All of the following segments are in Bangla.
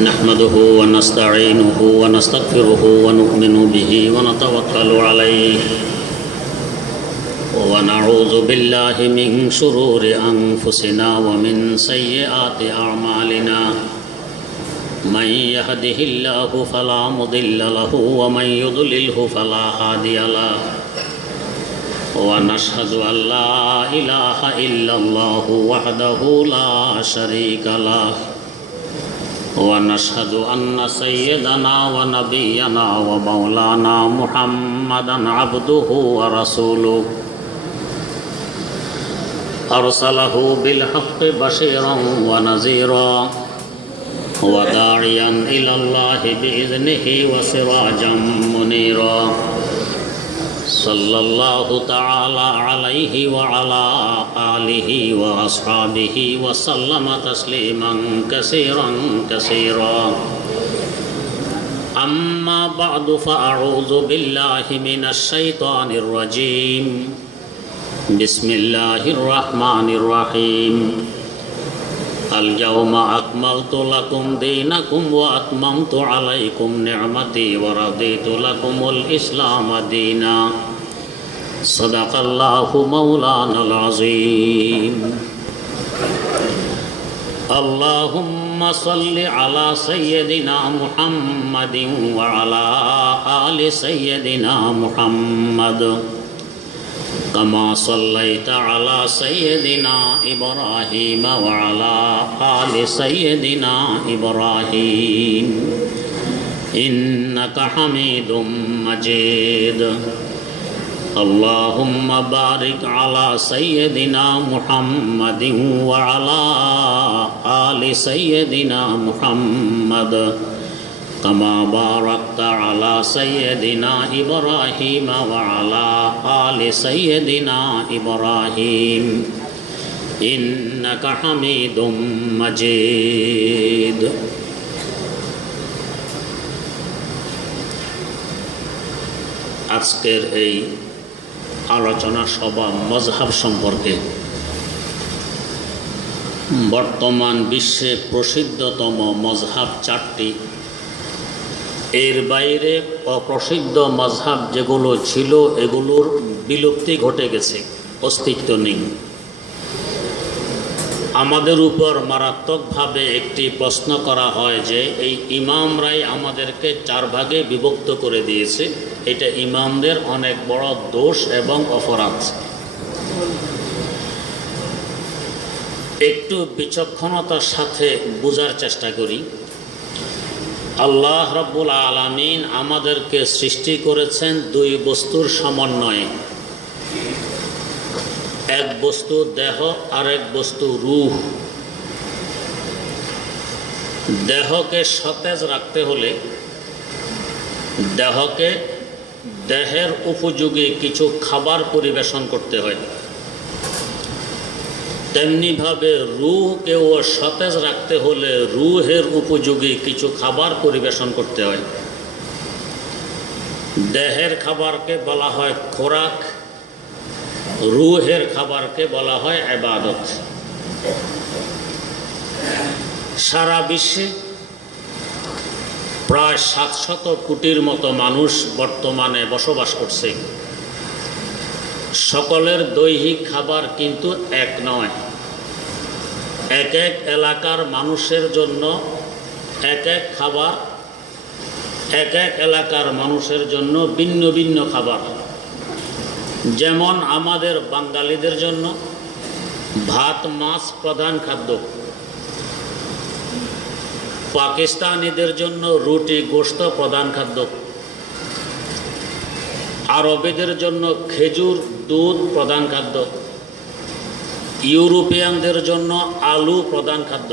نحمده ونستعينه ونستغفره ونؤمن به ونتوكل عليه ونعوذ بالله من شرور أنفسنا ومن سيئات أعمالنا من يهده الله فلا مضل له ومن يضلله فلا هادي له ونشهد أن لا إله إلا الله وحده لا شريك له ونشهد أن سيدنا ونبينا ومولانا محمدا عبده ورسوله أرسله بالحق بشيرا ونذيرا وداعيا إلى الله بإذنه وسراجا منيرا صلى الله تعالى عليه وعلى آله وأصحابه وسلم تسليما كثيرا كثيرا أما بعد فأعوذ بالله من الشيطان الرجيم بسم الله الرحمن الرحيم اليوم أكملت لكم دينكم وأتممت عليكم نعمتي ورضيت لكم الإسلام دينا صدق الله مولانا العظيم اللهم صل على سيدنا محمد وعلى آل سيدنا محمد كما صليت على سيدنا إبراهيم وعلى آل سيدنا إبراهيم إنك حميد مجيد اللهم بارك على سيدنا محمد وعلى آل سيدنا محمد كما باركت على سيدنا إبراهيم وعلى آل سيدنا إبراهيم إنك حميد مجيد আজকের এই আলোচনা সভা মজহাব সম্পর্কে। বর্তমান বিশ্বে প্রসিদ্ধতম মজহাব চারটি, এর বাইরে অপ্রসিদ্ধ মজহাব যেগুলো ছিল এগুলোর বিলুপ্তি ঘটে গেছে, অস্তিত্ব নেই। আমাদের উপর মারাত্মকভাবে একটি প্রশ্ন করা হয় যে এই ইমামরাই আমাদেরকে চার ভাগে বিভক্ত করে দিয়েছে, এটা ইমামদের অনেক বড় দোষ এবং অপরাধ। একটু বিচক্ষণতার সাথে বোঝার চেষ্টা করি। আল্লাহ রাব্বুল আলামিন আমাদেরকে সৃষ্টি করেছেন দুই বস্তুর সমন্বয়ে, এক বস্তু দেহ আর এক বস্তু রূহ। দেহকে সতেজ রাখতে হলে দেহকে দেহের উপযোগী কিছু খাবার পরিবেশন করতে হয়, তেমনিভাবে রূহকেও সতেজ রাখতে হলে রূহের উপযোগী কিছু খাবার পরিবেশন করতে হয়। দেহের খাবারকে বলা হয় খোরাক, রূহের খাবারকে বলা হয় ইবাদত। সারা বিশ্বে প্রায় 700 কোটির মতো মানুষ বর্তমানে বসবাস করছে। সকলের দৈহিক খাবার কিন্তু এক নয়। এক এক এলাকার মানুষের জন্য এক এক খাবার, এক এক এলাকার মানুষের জন্য ভিন্ন ভিন্ন খাবার। যেমন আমাদের বাঙালিদের জন্য ভাত মাছ প্রধান খাদ্য, পাকিস্তানিদের জন্য রুটি গোশত প্রধান খাদ্য, আরবেদের জন্য খেজুর দুধ প্রধান খাদ্য, ইউরোপিয়ানদের জন্য আলু প্রধান খাদ্য।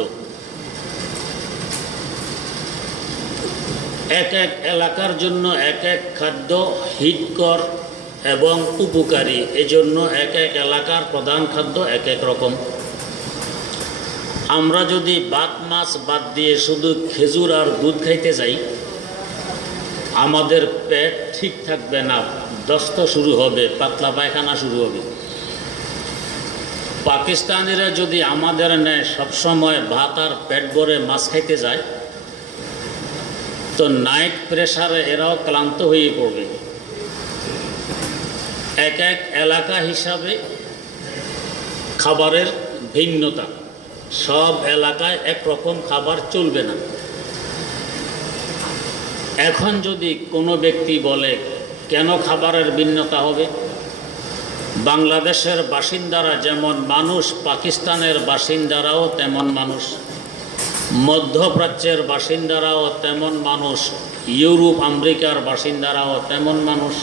এক এক এলাকার জন্য এক এক খাদ্য হিতকর এবং উপকারী, এজন্য এক এক এলাকার প্রধান খাদ্য এক এক রকম। আমরা যদি ভাত মাছ বাদ দিয়ে শুধু খেজুর আর দুধ খাইতে যাই, আমাদের পেট ঠিক থাকবে না, দস্ত শুরু হবে, পাতলা পায়খানা শুরু হবে। পাকিস্তানিরা যদি আমাদের নেয় সবসময় ভাত আর পেট ভরে মাছ খাইতে যায়, তো নাইট প্রেসারে এরাও ক্লান্ত হয়ে পড়বে। এক এক এলাকা হিসাবে খাবারের ভিন্নতা, সব এলাকায় একরকম খাবার চলবে না। এখন যদি কোনো ব্যক্তি বলে কেন খাবারের ভিন্নতা হবে, বাংলাদেশের বাসিন্দারা যেমন মানুষ, পাকিস্তানের বাসিন্দারাও তেমন মানুষ, মধ্যপ্রাচ্যের বাসিন্দারাও তেমন মানুষ, ইউরোপ আমেরিকার বাসিন্দারাও তেমন মানুষ।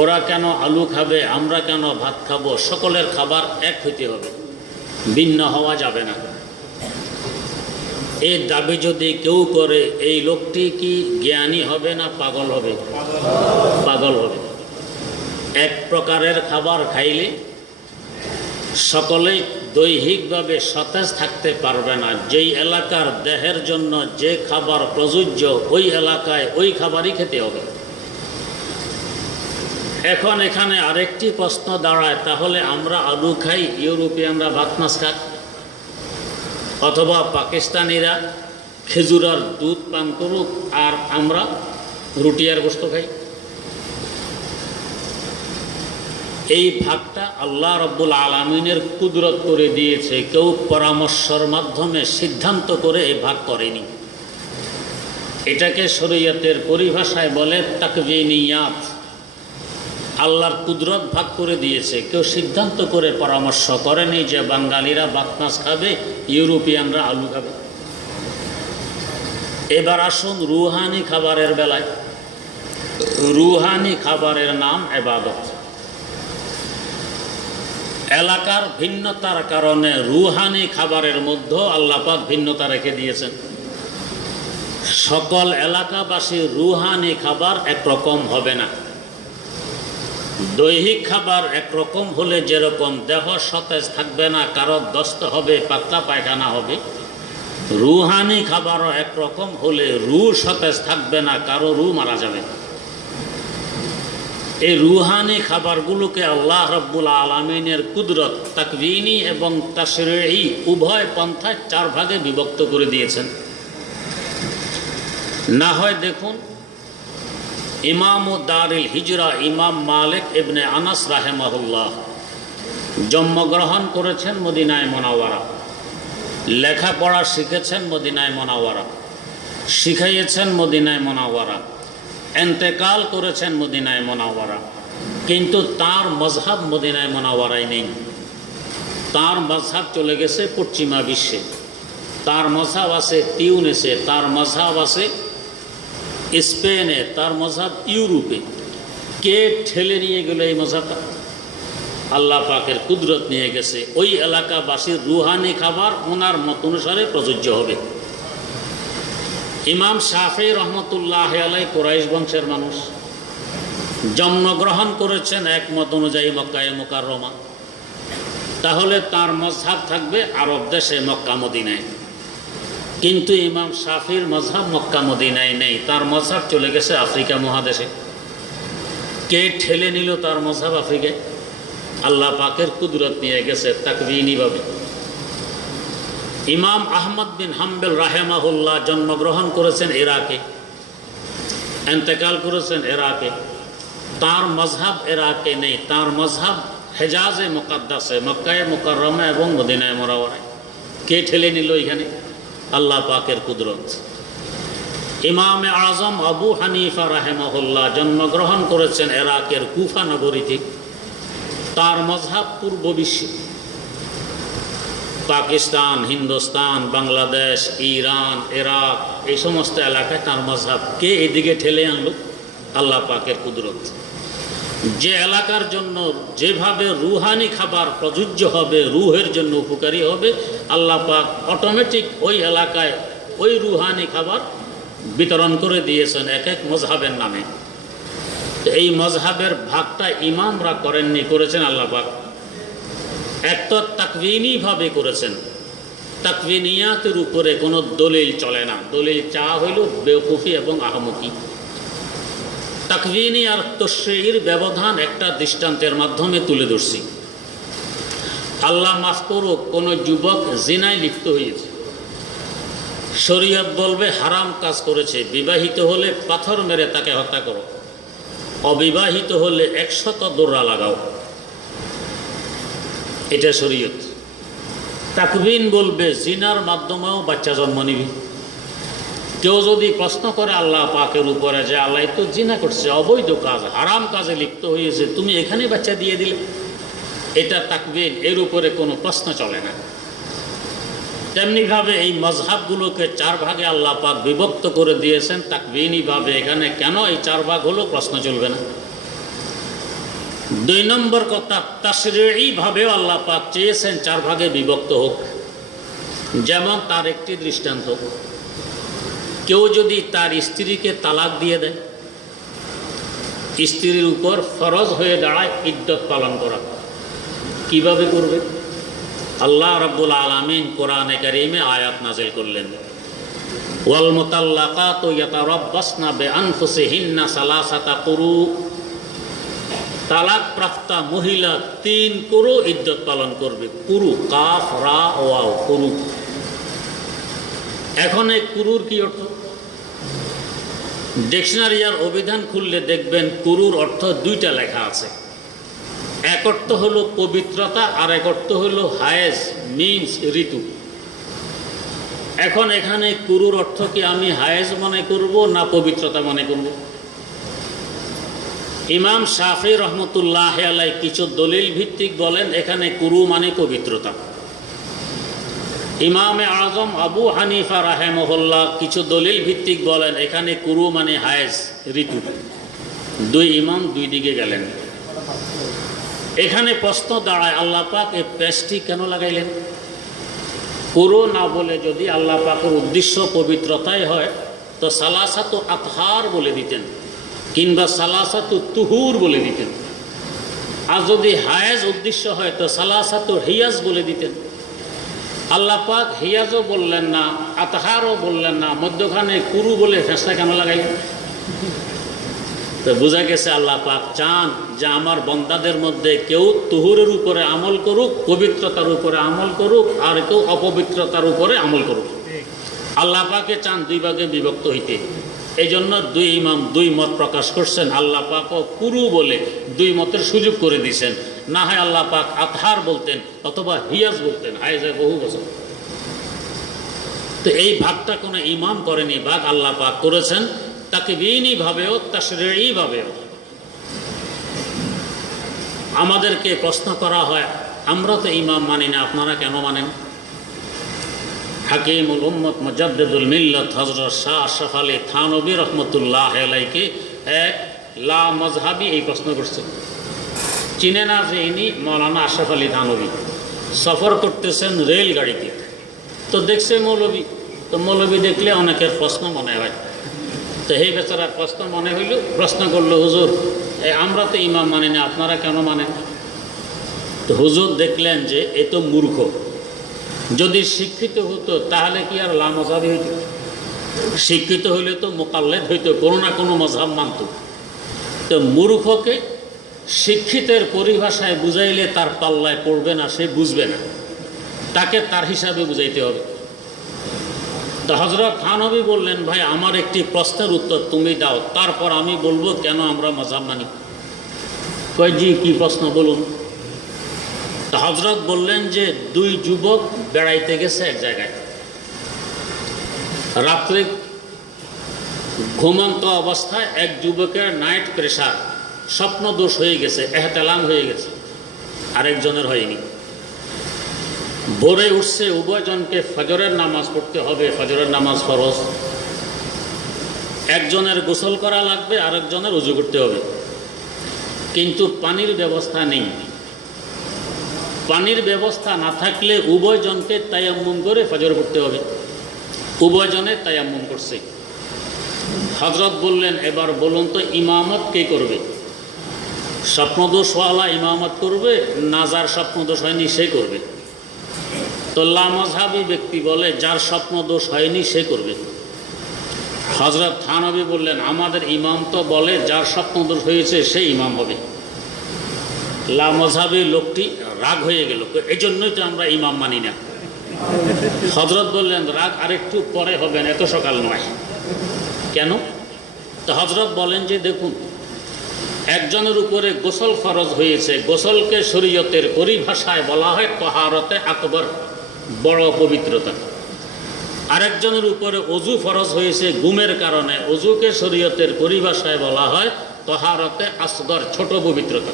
ওরা কেন আলু খাবে, আমরা কেন ভাত খাবো? সকলের খাবার এক হইতে হবে, ভিন্ন হওয়া যাবে না। এই দাবি যদি কেউ করে, এই লোকটি কি জ্ঞানী হবে না পাগল হবে? পাগল হবে। এক প্রকারের খাবার খাইলে সকলেই দৈহিকভাবে সতেজ থাকতে পারবে না। যেই এলাকার দেহের জন্য যে খাবার প্রযোজ্য, ওই এলাকায় ওই খাবারই খেতে হবে। এখন এখানে আরেকটি প্রশ্ন দাঁড়ায়, তাহলে আমরা আলু খাই, ইউরোপিয়ানরা ভাত মাছ খায়, অথবা পাকিস্তানিরা খেজুর আর দুধ পান করুক আর আমরা রুটি আর গোশত খাই? এই ভাগটা আল্লাহ রাব্বুল আলামিনের কুদরত করে দিয়েছে, কেউ পরামর্শের মাধ্যমে সিদ্ধান্ত করে এই ভাগ করেনি। এটাকে শরীয়তের পরিভাষায় বলে তাকবিনিয়াত। আল্লাহর কুদরত ভাগ করে দিয়েছে, কেউ সিদ্ধান্ত করে পরামর্শ করেনি যে বাঙালিরা ভাত মাছ খাবে, ইউরোপিয়ানরা আলু খাবে। এবার আসুন রুহানি খাবারের বেলায়। রুহানি খাবারের নাম ইবাদত। এলাকার ভিন্নতার কারণে রুহানি খাবারের মধ্যে আল্লাহ পাক ভিন্নতা রেখে দিয়েছেন। সকল এলাকাবাসী রুহানি খাবার একরকম হবে না। দৈহিক খাবার একরকম হলে যেরকম দেহ সতেজ থাকবে না, কারো দস্ত হবে, পাতলা পায়খানা হবে, রুহানি খাবারও একরকম হলে রু সতেজ থাকবে না, কারো রু মারা যাবে। এই রুহানি খাবারগুলোকে আল্লাহ রাব্বুল আলামিনের কুদরত, তাকবিনী এবং তাশরীঈ উভয় পন্থায় 4 ভাগে বিভক্ত করে দিয়েছেন। না হয় দেখুন, ইমাম দারুল হিজরা ইমাম মালিক ইবনে আনাস রাহিমাহুল্লাহ জন্মগ্রহণ করেছেন মদিনায় মুনাওয়ারা, লেখাপড়া শিখেছেন মদিনায় মুনাওয়ারা, শিখাইয়েছেন মদিনায় মুনাওয়ারা, ইন্তেকাল করেছেন মদিনায় মুনাওয়ারা। কিন্তু তার মজহাব মদিনায় মুনাওয়ারায় নেই। তার মজহাব চলে গেছে পশ্চিমা বিশ্বে। তার মজহাব আছে তিউনিসে, তার মজহাব আছে স্পেনে, তার মজহাব ইউরোপে। কে ঠেলে নিয়ে গেল এই মজহাবটা? আল্লাহ পাকের কুদরত নিয়ে গেছে। ওই এলাকাবাসীর রুহানি খাবার ওনার মত অনুসারে প্রযোজ্য হবে। ইমাম শাফি রহমতুল্লাহ আলাই কুরাইশ বংশের মানুষ, জন্মগ্রহণ করেছেন এক মত অনুযায়ী মক্কায়ে মুকাররমা। তাহলে তার মজহাব থাকবে আরব দেশে মক্কা মদিনায়। কিন্তু ইমাম শাফির মজহাব মক্কা মদিনায় নেই, তার মজহাব চলে গেছে আফ্রিকা মহাদেশে। কে ঠেলে নিল তার মজহাব আফ্রিকায়? আল্লাহ পাকের কুদরত নিয়ে গেছে তাকবীনীভাবে। ইমাম আহমদ বিন হাম্বল রাহিমাহুল্লাহ জন্মগ্রহণ করেছেন ইরাকে, ইন্তেকাল করেছেন ইরাকে। তার মজহাব ইরাকে নেই, তার মজহাব হেজাজে মুকাদ্দাসে, মক্কায়ে মুকাররমা এবং মদিনায়ে মুনাওয়ারায়। কে ঠেলে নিল এখানে? আল্লাহ পাকের কুদরত। ইমাম আজম আবু হানিফা রাহিমাহুল্লাহ জন্মগ্রহণ করেছেন ইরাকের কুফা নগরীতে। তার মজহাব পূর্ব বিশ্বে, পাকিস্তান, হিন্দুস্তান, বাংলাদেশ, ইরান, ইরাক, এই সমস্ত এলাকায় তার মজহাব। কে এদিকে ঠেলে আনলো? আল্লাহ পাকের কুদরত। যে এলাকার জন্য যেভাবে রুহানি খাবার প্রযোজ্য হবে, রুহের জন্য উপকারী হবে, আল্লাহ পাক অটোমেটিক ওই এলাকায় ওই রুহানি খাবার বিতরণ করে দিয়েছেন এক এক মজহাবের নামে। এই মজহাবের ভাগটা ইমামরা করেননি, করেছেন আল্লাহ পাক। এক তো তাকবিনীভাবে করেছেন। তাকবিনিয়াতের উপরে কোনো দলিল চলে না, দলিল চা হইল বেওকুফি এবং আহমকি। তাকবিনী আর তশরীর ব্যবধান একটা দৃষ্টান্তের মাধ্যমে তুলে ধরছি। আল্লাহ মাফ করুক, কোনো যুবক জিনায় লিপ্ত হয়েছে, শরীয়ত বলবে হারাম কাজ করেছে, বিবাহিত হলে পাথর মেরে তাকে হত্যা করো, অবিবাহিত হলে 100 দোররা লাগাও। এটা শরীয়ত। তাকবিন বলবে জিনার মাধ্যমেও বাচ্চা জন্ম নিবি। কেউ যদি প্রশ্ন করে আল্লাহ পাকের উপরে যে আল্লাহ তো জিনা করছে, অবৈধ কাজ, হারাম কাজে লিপ্ত হয়েছে, তুমি এখানে বাচ্চা দিয়ে দিলে, এটা তাকবিন, এর উপরে কোনো প্রশ্ন চলে না। তেমনিভাবে এই মজহাবগুলোকে 4 ভাগে আল্লাহ পাক বিভক্ত করে দিয়েছেন তাকবিনীভাবে। এখানে কেন এই 4 ভাগ হলো, প্রশ্ন চলবে না। 2 নম্বর কথা, তাশরীঈভাবেও আল্লাহ পাক চেয়েছেন 4 ভাগে বিভক্ত হোক। যেমন তার একটি দৃষ্টান্ত, কেউ যদি তার স্ত্রীকে তালাক দিয়ে দেয়, স্ত্রীর উপর ফরজ হয়ে দাঁড়ায় ইদ্দত পালন করা। কিভাবে করবে? আল্লাহ রাব্বুল আলামিন কোরআনে কারীমে আয়াত নাযিল করলেন, ওয়াল মুতাল্লাকাতু ইয়াতারাব্বাসনা বিআনফুসিহিন্না সালাসাতা কুরু। তালাক প্রাপ্তা মহিলা 3 কুরু ইদ্দত পালন করবে। কুরু, কাফ রা ওয়াও, কুরু। এখন এই কুরুর কি অর্থ? ডিকশনারি আর অভিধান খুললে দেখবেন কুরুর অর্থ 2টা লেখা আছে। এক অর্থ হলো পবিত্রতা, আর এক অর্থ হলো হায়েজ, মিন্স ঋতু। এখন এখানে কুরুর অর্থ কি আমি হায়েজ মনে করব না পবিত্রতা মনে করব? ইমাম শাফি রহমতুল্লাহ আলাইহি কিছু দলিল ভিত্তিক বলেন এখানে কুরু মানে পবিত্রতা। ইমামে আজম আবু হানিফা রাহেমাহুল্লাহ কিছু দলিল ভিত্তিক বলেন এখানে কুরু মানে হায়েজ, ঋতু। 2 ইমাম 2 দিকে গেলেন। এখানে প্রশ্ন দাঁড়ায়, আল্লাহ পাক এই পেশটি কেন লাগাইলেন? কুরু না বলে যদি আল্লাহ পাকের উদ্দেশ্য পবিত্রতাই হয় তো সালাসাতু আতহার বলে দিতেন, কিংবা সালাসাতু তুহুর বলে দিতেন। আর যদি হায়েজ উদ্দেশ্য হয় তো সালাসাতু হিয়াজ বলে দিতেন। আল্লাহ পাক হিয়াজও বললেন না, আতহারও বললেন না, মধ্যখানে কুরু বলে ফেসলা কেন লাগাইলেন? তো বোঝা গেছে আল্লাহ পাক চান যে আমার বন্দাদের মধ্যে কেউ তুহুরের উপরে আমল করুক, পবিত্রতার উপরে আমল করুক, আর কেউ অপবিত্রতার উপরে আমল করুক। আল্লাহ পাকে চান 2 ভাগে বিভক্ত হইতে। এই জন্য 2 ইমাম 2 মত প্রকাশ করছেন। আল্লাহ পাকও কুরু বলে 2 মতের সুযোগ করে দিয়েছেন। না হয় আল্লাহ পাক আতহার বলতেন অথবা হিয়াজ বলতেন, হায়েজে বহু বছর। তো এই ভাগটা কোনো ইমাম করেনি, ভাগ আল্লাহ পাক করেছেন তাকবীনীভাবেও তাশরীঈভাবেও। আমাদেরকে প্রশ্ন করা হয়, আমরা তো ইমাম মানি না, আপনারা কেন মানেন? হাকিমুল উম্মত মুজাদ্দিদুল মিল্লাত হযরত শাহ আশরাফ আলী থানভী রহমতুল্লাহ আলাইহি এক লা মজহাবি এই প্রশ্ন করছেন। চিনে না যে ইনি মৌলানা আশরাফ আলী থানভী সফর করতেছেন রেলগাড়িতে। তো দেখছে মৌলবী, তো মৌলবী দেখলে অনেকের প্রশ্ন মনে হয়। তো এই বেচারার প্রশ্ন মনে হইল, প্রশ্ন করলো, হুজুর আমরা তো ইমাম মানি না, আপনারা কেন মানেন? তো হুজুর দেখলেন যে এ তো মূর্খ। যদি শিক্ষিত হতো তাহলে কি আর লা মজহাবি হইত? শিক্ষিত হইলে তো মুকাল্লিদ হইতো, কোনো না কোনো মজহাব মানত। তো মূর্খকে শিক্ষিতের পরিভাষায় বুঝাইলে তার পাল্লায় পড়বে না, সে বুঝবে না, তাকে তার হিসাবে বুঝাইতে হবে। তো হযরত থানভী বললেন, ভাই আমার একটি প্রশ্নের উত্তর তুমি দাও, তারপর আমি বলবো কেন আমরা মজহাব মানি। কয় জি, কি প্রশ্ন বলুন। তো হযরত বললেন যে 2 যুবক বেড়াইতে গেছে এক জায়গায়। রাত্রে ঘুমন্ত অবস্থায় এক যুবকের নাইট প্রেশার, স্বপ্ন দোষ হয়ে গেছে, এহতেলাম হয়ে গেছে, আরেকজনের হয়নি। ভোরে উঠছে, উভয়জনকে ফজরের নামাজ পড়তে হবে, ফজরের নামাজ ফরজ। একজনের গোসল করা লাগবে, আরেকজনের ওযু করতে হবে, কিন্তু পানির ব্যবস্থা নেই। পানির ব্যবস্থা না থাকলে উভয়জনকে তায়াম্মুম করে ফজর পড়তে হবে। উভয়জনে তায়াম্মুম করছে। হযরত বললেন, এবার বলুন তো ইমামত কে করবে? স্বপ্নদোষওয়ালা ইমামত করবে না যার স্বপ্নদোষ হয়নি সে করবে? তো লা মজহাবি ব্যক্তি বলে যার স্বপ্নদোষ হয়নি সে করবে। হযরত থানভী বললেন, আমাদের ইমাম তো বলে যার স্বপ্নদোষ হয়েছে সে ইমাম হবে। লা মজহাবি লোকটি রাগ হয়ে গেল, এই জন্যই তো আমরা ইমাম মানি না। হযরত বললেন রাত আরেকটু পরে হবেন, এত সকাল নয়। কেন? তো হযরত বলেন যে দেখুন, একজনের উপরে গোসল ফরজ হয়েছে, গোসলকে শরীয়তের পরিভাষায় বলা হয় তাহারতে আকবর, বড় পবিত্রতা। আরেকজনের উপরে অজু ফরজ হয়েছে গুমের কারণে, অজুকে শরীয়তের পরিভাষায় বলা হয় তাহারতে আসগর, ছোট পবিত্রতা।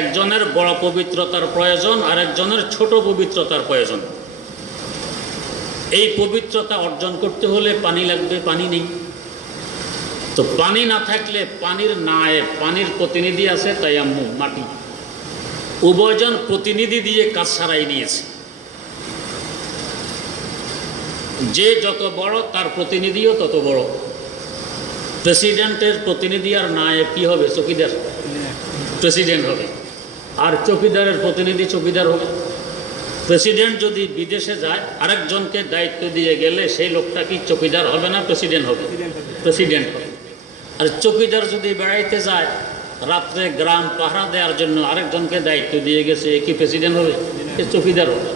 একজনের বড় পবিত্রতার প্রয়োজন, আরেকজনের ছোট পবিত্রতার প্রয়োজন। এই পবিত্রতা অর্জন করতে হলে পানি লাগবে, পানি নেই। তো পানি না থাকলে পানির নায়েব, পানির প্রতিনিধি আছে তায়াম্মুম, মাটি। উভয়জন প্রতিনিধি দিয়ে কাজ সারাই নিয়েছে। যে যত বড় তার প্রতিনিধিও তত বড়। প্রেসিডেন্টের প্রতিনিধি আর নায়েব কি হবে? চৌকিদার, প্রেসিডেন্ট হবে। আর চৌকিদারের প্রতিনিধি চৌকিদার হবে। প্রেসিডেন্ট যদি বিদেশে যায়, আরেকজনকে দায়িত্ব দিয়ে গেলে সেই লোকটা কি চৌকিদার হবে না প্রেসিডেন্ট হবে? প্রেসিডেন্ট হবে। আর চৌকিদার যদি বেড়াইতে যায়, রাত্রে গ্রাম পাহারা দেওয়ার জন্য আরেকজনকে দায়িত্ব দিয়ে গেছে, কি প্রেসিডেন্ট হবে? চৌকিদার হবে।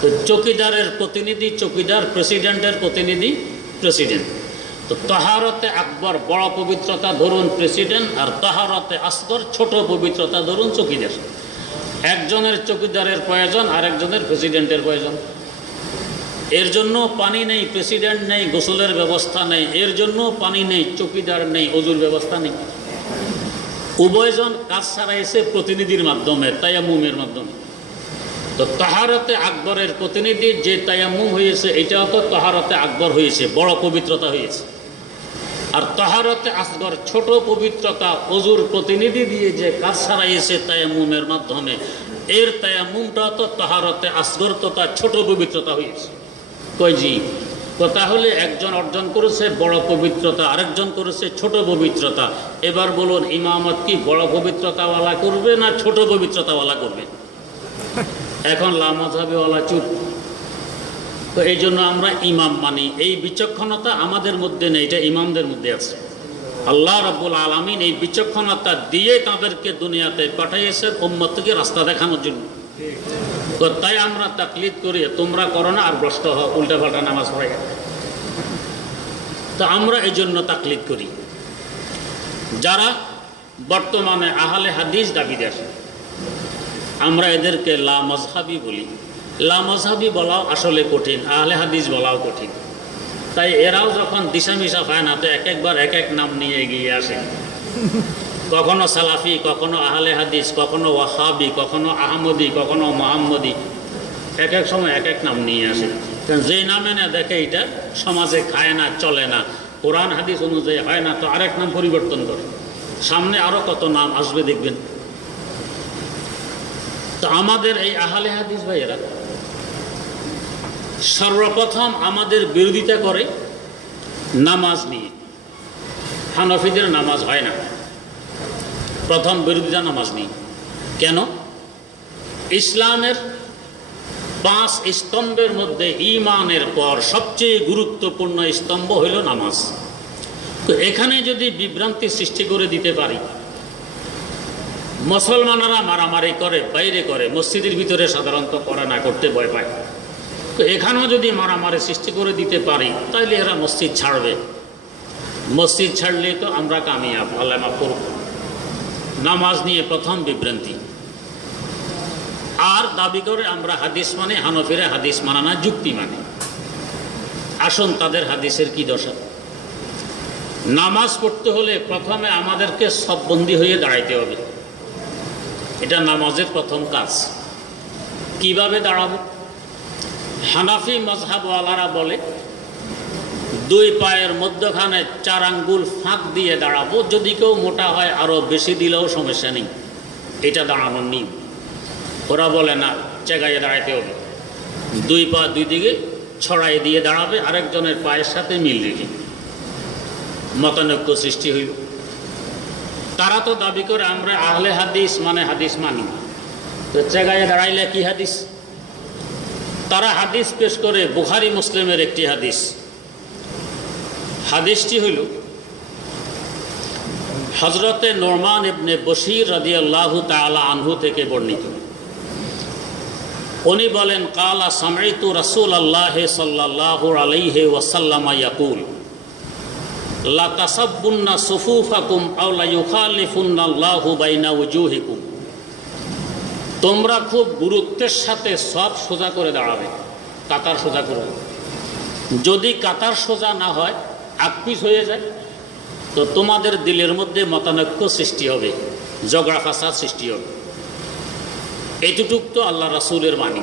তো চৌকিদারের প্রতিনিধি চৌকিদার, প্রেসিডেন্টের প্রতিনিধি প্রেসিডেন্ট। তো তাহারতে আকবর, বড় পবিত্রতা ধরুন প্রেসিডেন্ট, আর তাহারতে আসগর, ছোট পবিত্রতা ধরুন চৌকিদার। একজনের চৌকিদারের প্রয়োজন, আরেকজনের প্রেসিডেন্টের প্রয়োজন। এর জন্য পানি নেই, প্রেসিডেন্ট নেই, গোসলের ব্যবস্থা নেই। এর জন্য পানি নেই, চৌকিদার নেই, অজুর ব্যবস্থা নেই। উভয়জন কাজ সারাইছে প্রতিনিধির মাধ্যমে, তায়াম্মুমের মাধ্যমে। তো তাহারতে আকবরের প্রতিনিধি যে তায়াম্মুম হয়েছে, এটাও তো তাহারতে আকবর হয়েছে, বড় পবিত্রতা হয়েছে। আর তাহারতে আসগর, ছোট পবিত্রতা, অজুর প্রতিনিধি দিয়ে যে কাজ সারাইছে তায়াম্মুমের মাধ্যমে, এর তায়াম্মুমটা তো তাহারতে আসগর তথা ছোট পবিত্রতা হয়েছে। কয়জি? তো তাহলে একজন অর্জন করেছে বড় পবিত্রতা, আরেকজন করেছে ছোট পবিত্রতা। এবার বলুন, ইমামত কি বড় পবিত্রতাওয়ালা করবে না ছোট পবিত্রতাওয়ালা করবে? এখন লামাযহাবিওয়ালা চুপ। তো এই জন্য আমরা ইমাম মানি। এই বিচক্ষণতা আমাদের মধ্যে নেই, এটা ইমামদের মধ্যে আছে। আল্লাহ রাব্বুল আলামিন এই বিচক্ষণতা দিয়ে তাদেরকে দুনিয়াতে পাঠিয়েছেন উম্মতকে রাস্তা দেখানোর জন্য। তো তাই আমরা তাকলিদ করি, তোমরা করো না আর ভ্রষ্ট হও, উল্টাপাল্টা নামাজ পড়ে। তো আমরা এই জন্য তাকলিদ করি। যারা বর্তমানে আহলে হাদিস দাবিদার, আমরা এদেরকে লামাযহাবি বলি। লামাযহাবি বলাও আসলে কঠিন, আহলে হাদিস বলাও কঠিন। তাই এরাও যখন দিশামিশা পায় না, তো এক একবার এক এক নাম নিয়ে এগিয়ে আসে। কখনো সালাফি, কখনো আহলে হাদিস, কখনো ওয়াহাবি, কখনো আহমদি, কখনো মোহাম্মদি, এক এক সময় এক এক নাম নিয়ে আসে। কারণ যে নামে না দেখে এটা সমাজে খায় না, চলে না, কোরআন হাদিস অনুযায়ী হয় না, তো আরেক নাম পরিবর্তন করে। সামনে আরও কত নাম আসবে দেখবেন। তো আমাদের এই আহলে হাদিস ভাইয়েরা সর্বপ্রথম আমাদের বিরোধিতা করে নামাজ নিয়ে। হানফিদের নামাজ হয় না, প্রথম বিরোধিতা নামাজ নিয়ে। কেন? ইসলামের 5 স্তম্ভের মধ্যে ঈমানের পর সবচেয়ে গুরুত্বপূর্ণ স্তম্ভ হইল নামাজ। তো এখানে যদি বিভ্রান্তি সৃষ্টি করে দিতে পারি, মুসলমানরা মারামারি করে, বাইরে করে, মসজিদের ভিতরে সাধারণত করে না, করতে ভয় পায়। তো এখানেও যদি মারামারি সৃষ্টি করে দিতে পারি, তাহলে এরা মসজিদ ছাড়বে। মসজিদ ছাড়লে তো আমরা কামিয়াব, আল্লাহ মাফ করুন। নামাজ নিয়ে প্রথম বিভ্রান্তি। আর দাবি করে আমরা হাদিস মানে, হানফিরা হাদিস মানা না, যুক্তি মানে। আসুন তাদের হাদিসের কি দশা। নামাজ পড়তে হলে প্রথমে আমাদেরকে সববন্দি হয়ে দাঁড়াইতে হবে, এটা নামাজের প্রথম কাজ। কিভাবে দাঁড়াবো? হানাফি মাযহাবওয়ালারা বলে 2 পায়ের মধ্যখানে 4 আঙ্গুল ফাঁক দিয়ে দাঁড়াবো, যদি কেউ মোটা হয় আরও বেশি দিলেও সমস্যা নেই, এটা দাঁড়ানোর নিয়ম। ওরা বলে না, জায়গায় দাঁড়াইতে হবে, 2 পা 2 দিকে ছড়াই দিয়ে দাঁড়াবে, আরেকজনের পায়ের সাথে মিল রেখে। মতানৈক্য সৃষ্টি হইল। তারা তো দাবি করে আমরা আহলে হাদিস মানে হাদিস মানি, তো জায়গায় দাঁড়াইলে কি হাদিস? তারা হাদিস পেশ করে বুখারী মুসলিমের একটি হাদিস। হাদিসটি হইল হযরতে নোমান ইবনে বশীর রাদিয়াল্লাহু তাআলা আনহু থেকে বর্ণিত। উনি বলেন কালা সামাইতু রাসূলুল্লাহ সাল্লাল্লাহু আলাইহি ওয়াসাল্লাম ইয়াকুল লা তাসাব্বুন্না সুফুফাকুম আও লা ইউখালিফুন্নাল্লাহু বাইনা ওয়াজুহিকুম। তোমরা খুব গুরুত্বের সাথে সব সোজা করে দাঁড়াবে, কাতার সোজা করবে। যদি কাতার সোজা না হয়, আকপিস হয়ে যায়, তো তোমাদের দিলের মধ্যে মতানৈক্য সৃষ্টি হবে, ঝগড়া ফাসাদ সৃষ্টি হবে। এতটুক তো আল্লাহ রাসূলের বাণী।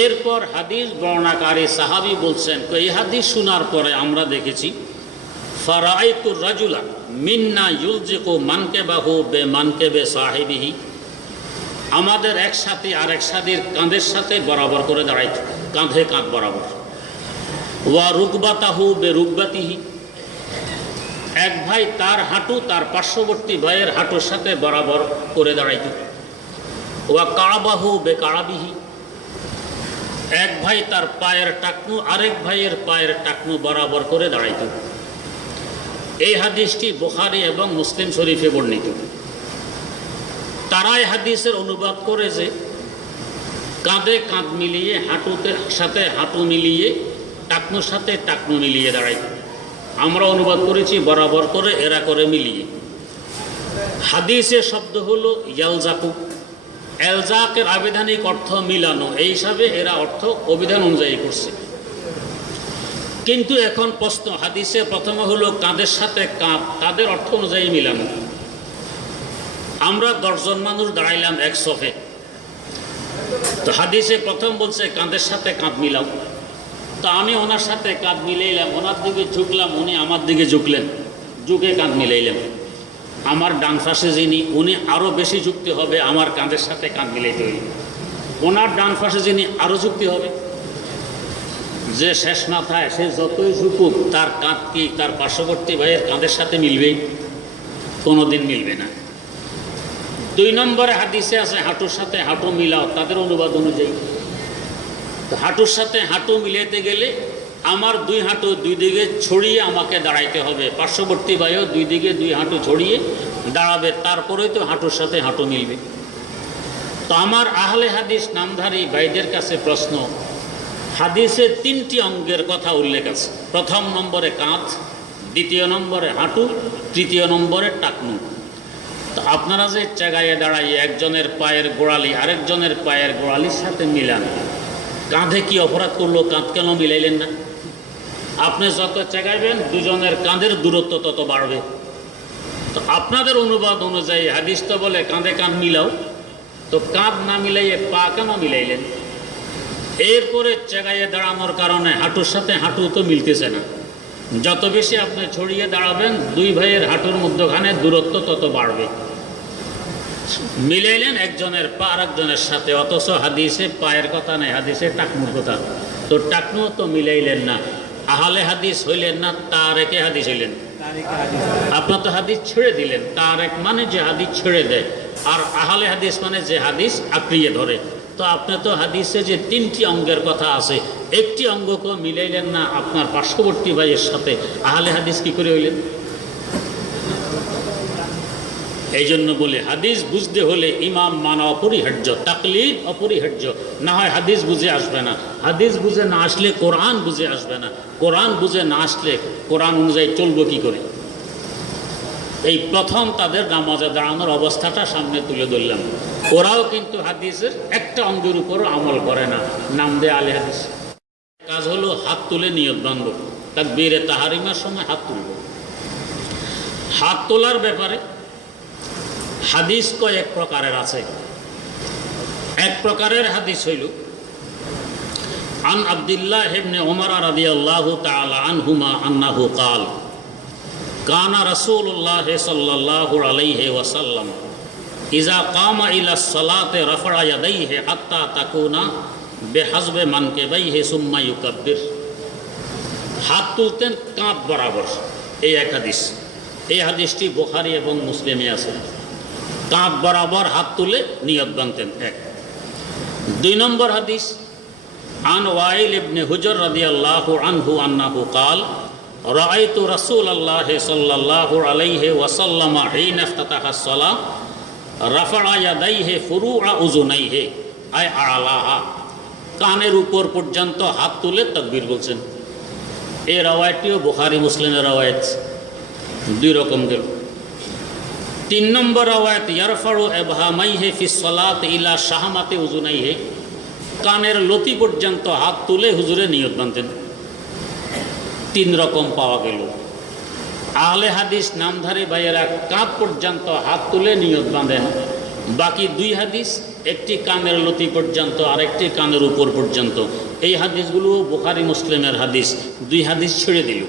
এরপর হাদিস বর্ণাকারী সাহাবী বলছেন, এই হাদিস শোনার পরে আমরা দেখেছি ফারাআইতুর রাজুলা মিন্না ইউলজিকু মানকাবাহু বিমানকাবি সাহিবিহি, আমাদের একসাথে আরেক সাথীর কাঁধের সাথে বরাবর করে দাঁড়াইত, কাঁধে কাঁধ বরাবর। ওয়া রুকবাতাহু বিরুকবাতিহি, এক ভাই তার হাঁটু তার পার্শ্ববর্তী ভাইয়ের হাঁটুর সাথে বরাবর করে দাঁড়াইত। ওয়া কাবাহু বেকাবিহি, এক ভাই তার পায়ের টাকনু আরেক ভাইয়ের পায়ের টাকনু বরাবর করে দাঁড়াইত। এই হাদিসটি বুখারী এবং মুসলিম শরীফে বর্ণিত। তারাই হাদিসের অনুবাদ করে যে কাঁধে কাঁধ মিলিয়ে, হাঁটুতে সাথে হাঁটু মিলিয়ে, টাকনুর সাথে টাকনু মিলিয়ে দাঁড়াইত। আমরা অনুবাদ করেছি বরাবর করে, এরা করে মিলিয়ে। হাদিসের শব্দ হলো ইয়ালজাকু, এলজাকের আবিধানিক অর্থ মিলানো, এই হিসাবে এরা অর্থ অভিধান অনুযায়ী করছে। কিন্তু এখন প্রশ্ন, হাদিসে প্রথমে হলো কাঁধের সাথে কাঁধ, তাদের অর্থ অনুযায়ী মিলানো। আমরা 10 জন মানুষ দাঁড়াইলাম এক সফে, তো হাদিসে প্রথম বলছে কাঁধের সাথে কাঁধ মিলাও। তো আমি ওনার সাথে কাঁধ মিলাইলাম, ওনার দিকে ঝুঁকলাম, উনি আমার দিকে ঝুঁকলেন, ঝুঁকে কাঁধ মিলাইলাম। আমার ডান পাশে যিনি, উনি আরও বেশি যুক্তি হবে, আমার কাঁধের সাথে কাঁধ মিলাইতে হইল। ওনার ডান পাশে যিনি আরও যুক্তি হবে, যে শেষ মাথায়, সে যতই ঝুঁকুক তার কাঁধ কি তার পার্শ্ববর্তী ভাইয়ের কাঁধের সাথে মিলবেই? কোনোদিন মিলবে না। 2 নম্বরে হাদিসে আছে হাঁটুর সাথে হাঁটু মিলাও, তাদের অনুবাদ অনুযায়ী। তো হাঁটুর সাথে হাঁটু মিলাইতে গেলে আমার 2 হাঁটু 2 দিকে ছড়িয়ে আমাকে দাঁড়াইতে হবে, পার্শ্ববর্তী ভাইও 2 দিকে 2 হাঁটু ছড়িয়ে দাঁড়াবে, তারপরেই তো হাঁটুর সাথে হাঁটু মিলবে। তো আমার আহলে হাদিস নামধারী ভাইদের কাছে প্রশ্ন, হাদিসে 3টি অঙ্গের কথা উল্লেখ আছে। প্রথম নম্বরে কাঁধ, দ্বিতীয় নম্বরে হাঁটু, তৃতীয় নম্বরে টাকনু। তো আপনারা যে জায়গায় দাঁড়াই একজনের পায়ের গোড়ালি আরেকজনের পায়ের গোড়ালির সাথে মিলান, কাঁধে কি অপরাধ করলো? কাঁধ কেন মিলাইলেন না? আপনি যত চেগাইবেন দুজনের কাঁধের দূরত্ব তত বাড়বে। তো আপনাদের অনুবাদ অনুযায়ী হাদিস তো বলে কাঁধে কাঁধ মিলাও, তো কাঁধ না মিলাইয়ে পা কেন মিলাইলেন? এরপরে চেগাইয়ে দাঁড়ানোর কারণে হাঁটুর সাথে হাঁটু তো মিলতেছে না। যত বেশি আপনি ছড়িয়ে দাঁড়াবেন 2 ভাইয়ের হাঁটুর মধ্যখানে দূরত্ব তত বাড়বে। মিলাইলেন একজনের পা আরেকজনের সাথে, অথচ হাদিসে পায়ের কথা নেই, হাদিসে টাকনুর কথা। তো টাকনু তো মিলাইলেন না, আহলে হাদিস হইলেন না, তারেকে হাদিস হইলেন। আপনার তো হাদিস ছেড়ে দিলেন। তারেক মানে যে হাদিস ছেড়ে দেয়, আর আহলে হাদিস মানে যে হাদিস আঁকড়িয়ে ধরে। তো আপনি তো হাদিসে যে 3টি অঙ্গের কথা আছে, একটি অঙ্গকে মিলাইলেন না আপনার পার্শ্ববর্তী ভাইয়ের সাথে, আহলে হাদিস কি করে হইলেন? এই জন্য বলে হাদিস বুঝতে হলে ইমাম মানা অপরিহার্য, তাকলিদ অপরিহার্য। না হয় হাদিস বুঝে আসবে না, হাদিস বুঝে না আসলে কোরআন বুঝে আসবে না, কোরআন বুঝে না আসলে কোরআন অনুযায়ী চলবো কি করে? এই প্রথম তাদের নামাজে দাঁড়ানোর অবস্থাটা সামনে তুলে ধরলাম। ওরাও কিন্তু হাদিসের একটা অঙ্গের উপরও আমল করে না, নাম দেয় আলে হাদিস। কাজ হলো হাত তুলে নিয়ত বাঁধব, তাকবীরে তাহরিমার সময় হাত তুলব। হাত তোলার ব্যাপারে হাদিস কয়েক প্রকারের আছে। এক প্রকারের হাদিস হইল আন আব্দুল্লাহ ইবনে উমর রাদিয়াল্লাহু তাআলা আনহুমা আন্নাহু قال কানা রাসূলুল্লাহ সাল্লাল্লাহু আলাইহি ওয়াসাল্লাম ইযা কামা ইলা সালাতে রাফা ইয়াদাইহি হাত্তা তাকুনা বিহাসবে মানকিবাইহি সুম্মা ইউকাব্বির। হাত তুলতেন কাঁধ বরাবর, এই এক হাদিস। এই হাদিসটি বুখারী এবং মুসলিমে আছে। কাঁধ বরাবর হাত তুলে নিয়ত বাঁধতেন। 1 2 নম্বর হাদিস আন ওয়াইল ইবনে হুজর রাদিয়াল্লাহু আনহু আন্নাহু قال রাআইতু রাসূলুল্লাহ সাল্লাল্লাহু আলাইহি ওয়াসাল্লাম হিনা ইফতাতাহা আস-সালাহ রাফা ইয়াদাইহি ফুরুআ উযুনাইহি আয় আলাহা, কানের উপর পর্যন্ত হাত তুলে তাকবীর বলছেন। এই রাওয়ায়াতটিও বুখারী মুসলিমের রাওয়ায়াত, দুই রকম গেল। 3 নম্বর রাওয়ায়াত, ইয়ারফাউ ইবহামাইহি ফিস সালাত ইলা শাহমাতি উযুনাইহি, কানের লতি পর্যন্ত হাত তুলে হুজুরে নিয়ত বাঁধতেন। 3 রকম পাওয়া গেল। আহলে হাদিস নামধারী ভাইয়েরা কাঁধ পর্যন্ত হাত তুলে নিয়ত বাঁধেন। বাকি 2 হাদিস, একটি কানের লতি পর্যন্ত আর একটি কানের উপর পর্যন্ত, এই হাদিসগুলো বুখারী মুসলিমের হাদিস, 2 হাদিস ছেড়ে দিল।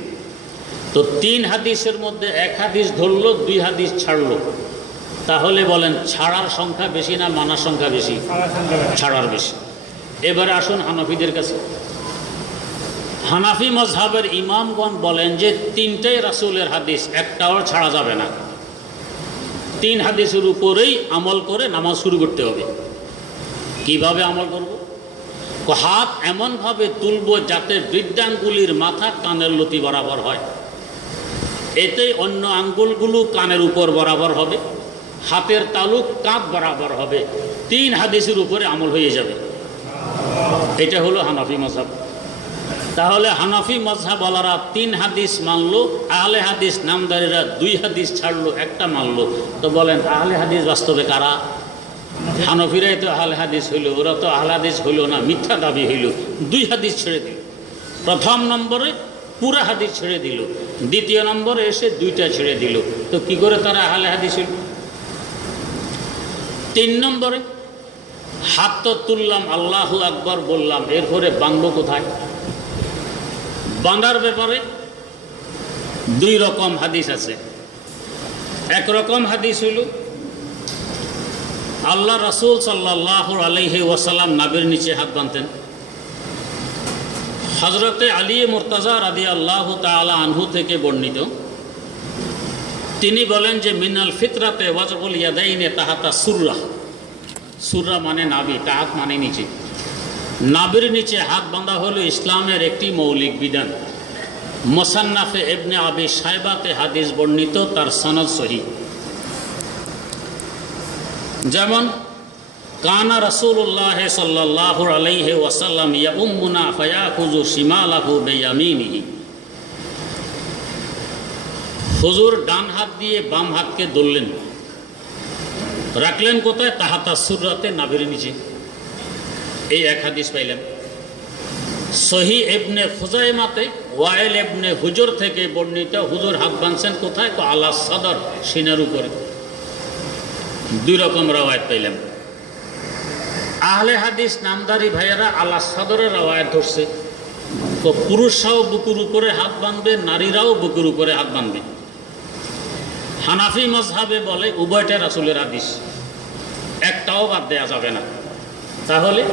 তো 3 হাদিসের মধ্যে 1 হাদিস ধরলো, 2 হাদিস ছাড়লো। তাহলে বলেন ছাড়ার সংখ্যা বেশি না মানার সংখ্যা বেশি? ছাড়ার বেশি। এবারে আসুন হানাফিদের কাছে। হানাফি মজহাবের ইমামগণ বলেন যে 3টাই রাসূলের হাদিস, একটাও ছাড়া যাবে না। 3 হাদিসের উপরেই আমল করে নামাজ শুরু করতে হবে। কিভাবে আমল করব? হাত এমনভাবে তুলব যাতে বৃদ্ধাঙ্গুলির মাথা কানের লতি বরাবর হয়, এতে অন্য আঙ্গুলগুলো কানের উপর বরাবর হবে, হাতের তালুক কাঁধ বরাবর হবে। 3 হাদিসের উপরে আমল হয়ে যাবে। এটা হলো হানাফি মজহাব। তাহলে হানাফি মজহাবওয়ালারা 3 হাদিস মানলো, আহলে হাদিস নামদারিরা 2 হাদিস ছাড়লো, একটা মানলো। তো বলেন আহলে হাদিস বাস্তবে কারা? হানফিরাই তো আহলে হাদিস হইল, ওরা তো আহলে হাদিস হইল না, মিথ্যা দাবি হইল। 2 হাদিস ছেড়ে দিল। প্রথম নম্বরে পুরা হাদিস ছেড়ে দিল, দ্বিতীয় নম্বরে এসে 2টা ছেড়ে দিল। তো কি করে তারা আহলে হাদিস হইল? 3 নম্বরে হাত তো তুললাম, আল্লাহু আকবার বললাম, এরপরে বাঁধব কোথায়? বাঁধার ব্যাপারে 2 রকম হাদিস আছে। এক রকম হাদিস হইল আল্লাহ রাসূল সাল্লাল্লাহু আলাইহি ওয়াসাল্লাম নাভির নিচে হাত বাঁধতেন। হযরতে আলী মুর্তাজা রাদিয়াল্লাহু তাআলা আনহু থেকে বর্ণিত, তিনি বলেন যে মিনাল ফিতরাতে ওয়াজবুল ইয়াদাইনে তাহাতা সুররা, সুররা মানে নাভি, তাহাত মানে নিচে। নাভির নিচে হাত বাঁধা হলো ইসলামের একটি মৌলিক বিধান। মুসান্নাফে ইবনে আবি শাইবাতে হাদিস বর্ণিত, তার সনদ সহিহ। যেমন কানা রাসূলুল্লাহ সাল্লাল্লাহু আলাইহি ওয়াসাল্লাম ইয়াউম্মুনা ফায়াখুযু শিমালাহু বিয়ামিনিহি, হুজুর ডান হাত দিয়ে বাম হাতকে ধরলেন, রাখলেন কোথায়? তাহাতা সুররাতে, নাভির নিচে। এই 1 হাদিস পাইলেন। সহিহ ইবনে খুজাইমাতে ওয়াইল ইবনে হুজর থেকে বর্ণিত, হুজুর হাত বাঁধছেন কোথায়? তো আলা সদর, সিনার উপরে। 2 রকম রাওয়ায়াত পাইলাম। আহলে হাদিস নামদারি ভাইয়েরা আলা সদরের রাওয়ায়াত ধরছে। তো পুরুষরাও বুকুর উপরে হাত বাঁধবে, নারীরাও বুকুর উপরে হাত বাঁধবে। হানাফি মজহাবে বলে উভয়টা রাসূলের হাদিস, একটাও বাদ দেওয়া যাবে না। তাহলে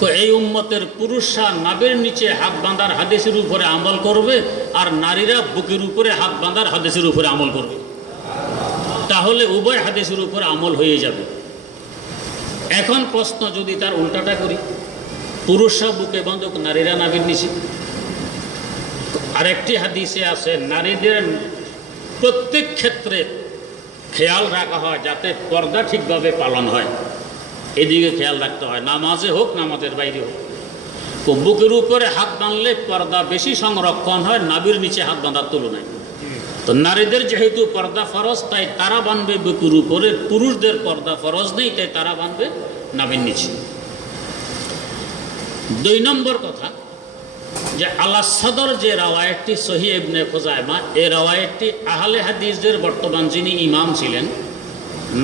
তো এই উম্মতের পুরুষরা নাভির নিচে হাত বাঁধার হাদিসের উপরে আমল করবে, আর নারীরা বুকের উপরে হাত বাঁধার হাদিসের উপরে আমল করবে। তাহলে উভয় হাদিসের উপর আমল হয়ে যাবে। এখন প্রশ্ন, যদি তার উল্টাটা করি, পুরুষরা বুকে বাঁধুক, নারীরা নাভির নিচে। আরেকটি হাদিসে আছে নারীদের প্রত্যেক ক্ষেত্রে খেয়াল রাখা হয় যাতে পর্দা ঠিকভাবে পালন হয়, এদিকে খেয়াল রাখতে হয়, নামাজে হোক নামাজের বাইরে হোক। তো বুকের উপরে হাত বাঁধলে পর্দা বেশি সংরক্ষণ হয় নাভির নিচে হাত বাঁধার তুলনায়। তো নারীদের যেহেতু পর্দা ফরজ, তাই তারা বাঁধবে বুকের উপরে, পুরুষদের পর্দা ফরজ নেই, তাই তারা বাঁধবে নাভির নিচে। 2 নম্বর কথা, যে আলা সদর যে রাওয়ায়াতটি সহিহ ইবনে খুজাইমা, এই রাওয়ায়াতটি আহলে হাদিসদের বর্তমান যিনি ইমাম ছিলেন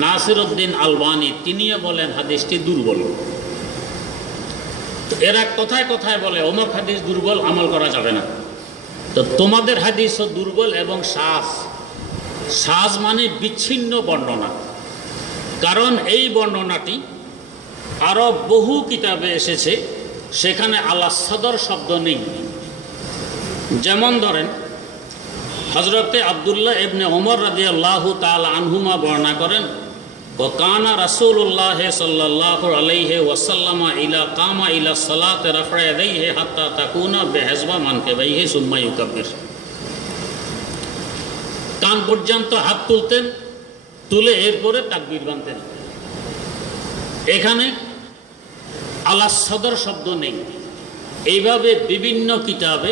নাসিরউদ্দিন আলবানী, তিনিও বলেন হাদিসটি দুর্বল। তো এরা কথায় কথায় বলে অমুক হাদিস দুর্বল, আমল করা যাবে না। তো তোমাদের হাদিসও দুর্বল এবং সাজ। সাজ মানে বিচ্ছিন্ন বর্ণনা, কারণ এই বর্ণনাটি আরও বহু কিতাবে এসেছে, সেখানে আলা সদর শব্দ নেই। যেমন ধরেন হযরতে আব্দুল্লাহ ইবনে ওমর রাদিয়াল্লাহু তাআলা আনহুমা বর্ণনা করেন, কানা রাসূলুল্লাহ সাল্লাল্লাহু আলাইহি ওয়াসাল্লাম ইলা কামা ইলা সালাতে রাফা ইয়াদাইহি হাত্তা তাকুনা বিহাজবা মানকিবাইহি সুম্মা ইউকাব্বির। কান পর্যন্ত হাত তুলতেন, তুলে এরপরে তাকবীর বাঁধতেন। এখানে আলা সদর শব্দ নেই। এইভাবে বিভিন্ন কিতাবে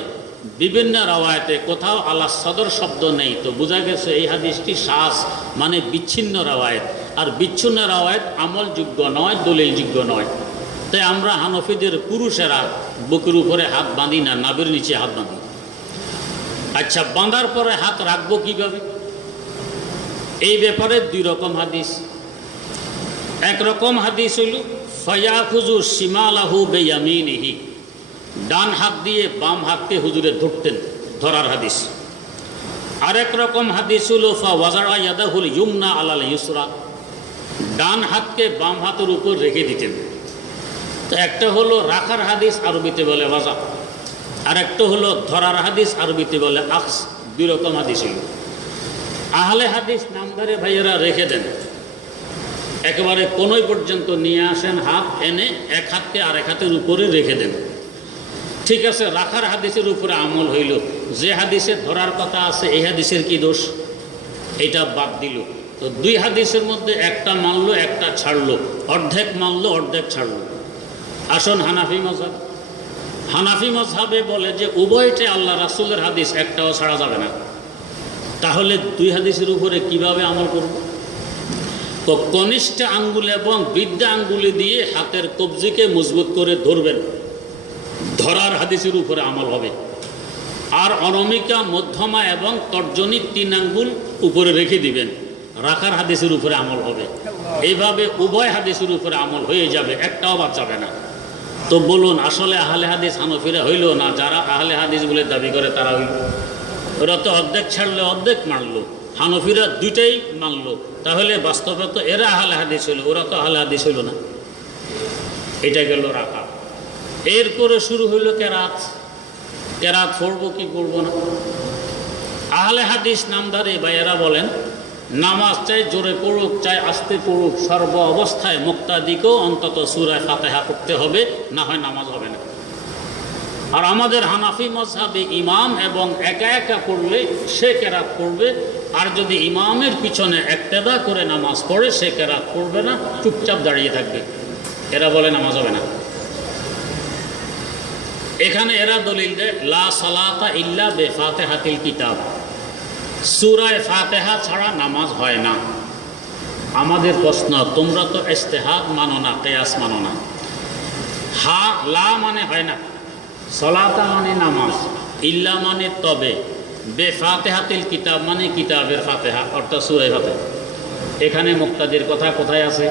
বিভিন্ন রাওয়ায়াতে কোথাও আলা সদর শব্দ নেই, তো বোঝা গেছে এই হাদিসটি শাজ মানে বিচ্ছিন্ন রাওয়ায়াত, আর বিচ্ছিন্ন রাওয়ায়াত আমলযোগ্য নয়, দলিলযোগ্য নয়। তাই আমরা হানফিদের পুরুষেরা বুকের উপরে হাত বাঁধি না, নাভির নিচে হাত বাঁধি। আচ্ছা, বাঁধার পরে হাত রাখবো কিভাবে? এই ব্যাপারে দুই রকম হাদিস। একরকম হাদিস হইল ফায়াখুযু শিমালাহু বিয়ামিনিহি, ডান হাত দিয়ে বাম হাতকে হুজুরে ধরতেন, ধরার হাদিস। আরেক রকম হাদিস হলো ফাওয়াযা ইয়াদাহুল ইয়ুমনা আলাল ইউসরা, ডান হাতকে বাম হাতের উপর রেখে দিতেন। তো একটা হলো রাখার হাদিস, আরবিতে বলে ওয়াজা, আর একটা হলো ধরার হাদিস, আরবিতে বলে আখস। দুই রকম হাদিস হলো। আহলে হাদিস নামধারে ভাইয়েরা রেখে দেন, একেবারে কোনোই পর্যন্ত নিয়ে আসেন, হাত এনে এক হাতকে আরেক হাতের উপরে রেখে দেন। ঠিক আছে, রাখার হাদিসের উপরে আমল হইল। যে হাদিসে ধরার কথা আছে এই হাদিসের কি দোষ? এটা বাদ দিল। তো দুই হাদিসের মধ্যে একটা মানলো, একটা ছাড়লো, অর্ধেক মানলো, অর্ধেক ছাড়লো। আসুন হানাফি মযহাব। হানাফি মযহাবে বলে যে উভয়টা আল্লাহ রাসূলের হাদিস, একটাও ছাড়া যাবে না। তাহলে দুই হাদিসের উপরে কিভাবে আমল করব? তো কনিষ্ঠ আঙ্গুল এবং বৃদ্ধা আঙ্গুলি দিয়ে হাতের কবজিকে মজবুত করে ধরবেন, ধরার হাদিসের উপরে আমল হবে। আর অনামিকা, মধ্যমা এবং তর্জনী 3 আঙ্গুল উপরে রেখে দিবেন, রাখার হাদিসের উপরে আমল হবে। এইভাবে উভয় হাদিসের উপরে আমল হয়ে যাবে, একটাও বাদ যাবে না। তো বলুন, আসলে আহলে হাদিস হানফিরা হইল না? যারা আহলে হাদিস বলে দাবি করে তারা হইল। ওরা তো অর্ধেক ছাড়লে অর্ধেক মানলো, হানফিরা দুইটাই মানলো। তাহলে বাস্তবে তো এরা আহলে হাদিস হইল, ওরা তো আহলে হাদিস হইল না। এটা গেল রাখা। এরপরে শুরু হইল কেরাত। কেরাত পড়বো কি পড়বো না? আহলে হাদিস নামধারী ভাইয়েরা বলেন নামাজ চাই জোরে পড়ুক, চাই আস্তে পড়ুক, সর্ব অবস্থায় মুক্তাদিকেও অন্তত সূরা ফাতিহা পড়তে হবে, না হয় নামাজ হবে না। আর আমাদের হানাফি মযহাবে ইমাম এবং একা একা পড়লে সে কেরাত পড়বে, আর যদি ইমামের পিছনে ইক্তেদা করে নামাজ পড়ে সে কেরাত পড়বে না, চুপচাপ দাঁড়িয়ে থাকবে। এরা বলে নামাজ হবে না। এখানে এরা দলিল দেয় লা সালাতা ইল্লা বিফাতিহাতিল কিতাব, সূরা ফাতিহা ছাড়া নামাজ হয় না। আমাদের প্রশ্ন, তোমরা তো ইজতিহাদ মানো না, কিয়াস মানো না। হা লা মানে হয় না, সালাতা মানে নামাজ, ইল্লা মানে তবে, বেফাতিহাতিল কিতাব মানে কিতাবের ফাতিহা অর্থাৎ সূরা ফাতিহা। এখানে মুক্তাদির কথা কোথায় আছে?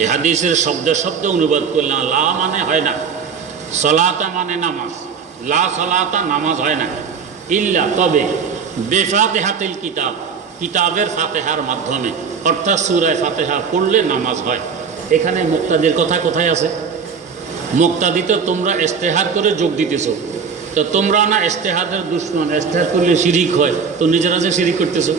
এই হাদিসের শব্দ শব্দ অনুবাদ করলাম। লা মানে হয় না, সালাতা মানে নামাজ, লা সালাতা নামাজ হয় না, ইল্লা তবে, বেফাতিহাতিল কিতাব কিতাবের ফাতিহার মাধ্যমে অর্থাৎ সূরা ফাতিহা পড়লে নামাজ হয়। এখানে মুক্তাদির কথা কোথায় আছে? মুক্তাদি তো তোমরা ইজতিহাদ করে যোগ দিতেছো, তো তোমরা না ইজতিহাদের দুশমন, ইজতিহাদ করলে শিরিক হয়, তো নিজেরা যে শিরিক করতেছো,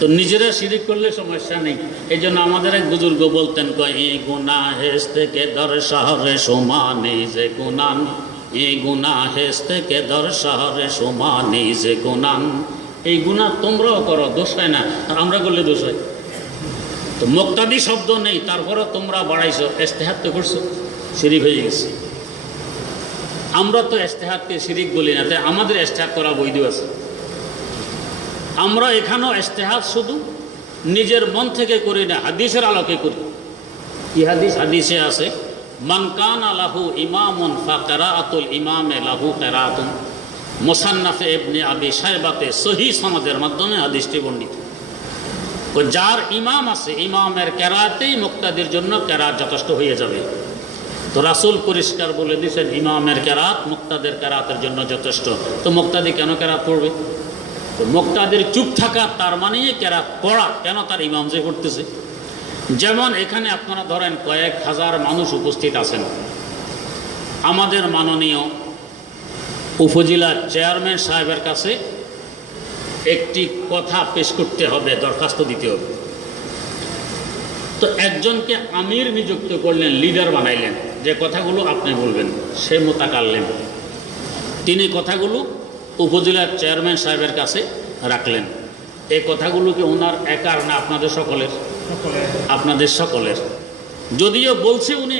তো নিজেরা শিরিক করলে সমস্যা নেই। এই জন্য আমাদের এক বুজুর্গ বলতেন, এ গুনাহ হেস্তে কে দর শহরে সমানে যে গুনান, এ গুনাহ হেস্তে কে দর শহরে সমানে যে গুনান। এই গুনাহ তোমরাও করো, দোষ হয় না, আর আমরা করলে দোষ হয়। তো মুক্তাদি শব্দ নেই, তারপরে তোমরা বাড়াইছো, ইজতিহাদ তো করছো, শিরিক হয়ে গেছে। আমরা তো ইজতিহাদকে শিরিক বলি না, তাই আমাদের ইজতিহাদ করা বৈধ আছে। আমরা এখানেও ইজতিহাদ শুধু নিজের মন থেকে করি না, হাদিসের আলোকে করি। কি হাদিস? হাদিসে আছে মান কানা লাহু ইমামুন ফাকিরাতুল ইমামে লাহু কিরাতুন, মুসান্নাফে ইবনে আবি শায়বাতে সহিহ সনদের মাধ্যমে হাদিসটি বর্ণিত। ও যার ইমাম আছে, ইমামের কেরাতেই মুক্তাদির জন্য কেরাত যথেষ্ট হয়ে যাবে। তো রাসূল পরিষ্কার বলে দিয়েছেন ইমামের কেরাত মুক্তাদের কেরাতের জন্য যথেষ্ট। তো মুক্তাদি কেন কেরাত পড়বে? তো মুক্তাদির চুপ থাকা তার মানে কেরাত পড়া, কেন? তার ইমাম যে করতেছে। যেমন এখানে আপনারা ধরেন কয়েক হাজার মানুষ উপস্থিত আছেন, আমাদের মাননীয় উপজেলার চেয়ারম্যান সাহেবের কাছে একটি কথা পেশ করতে হবে, দরখাস্ত দিতে হবে। তো একজনকে আমির নিযুক্ত করলেন, লিডার বানাইলেন, যে কথাগুলো আপনি বলবেন, সে মোতাকাল্লিম। তিনি কথাগুলো উপজেলার চেয়ারম্যান সাহেবের কাছে রাখলেন। এই কথাগুলো কি ওনার একার না আপনাদের সকলের? আপনাদের সকলের। যদিও বলছে উনি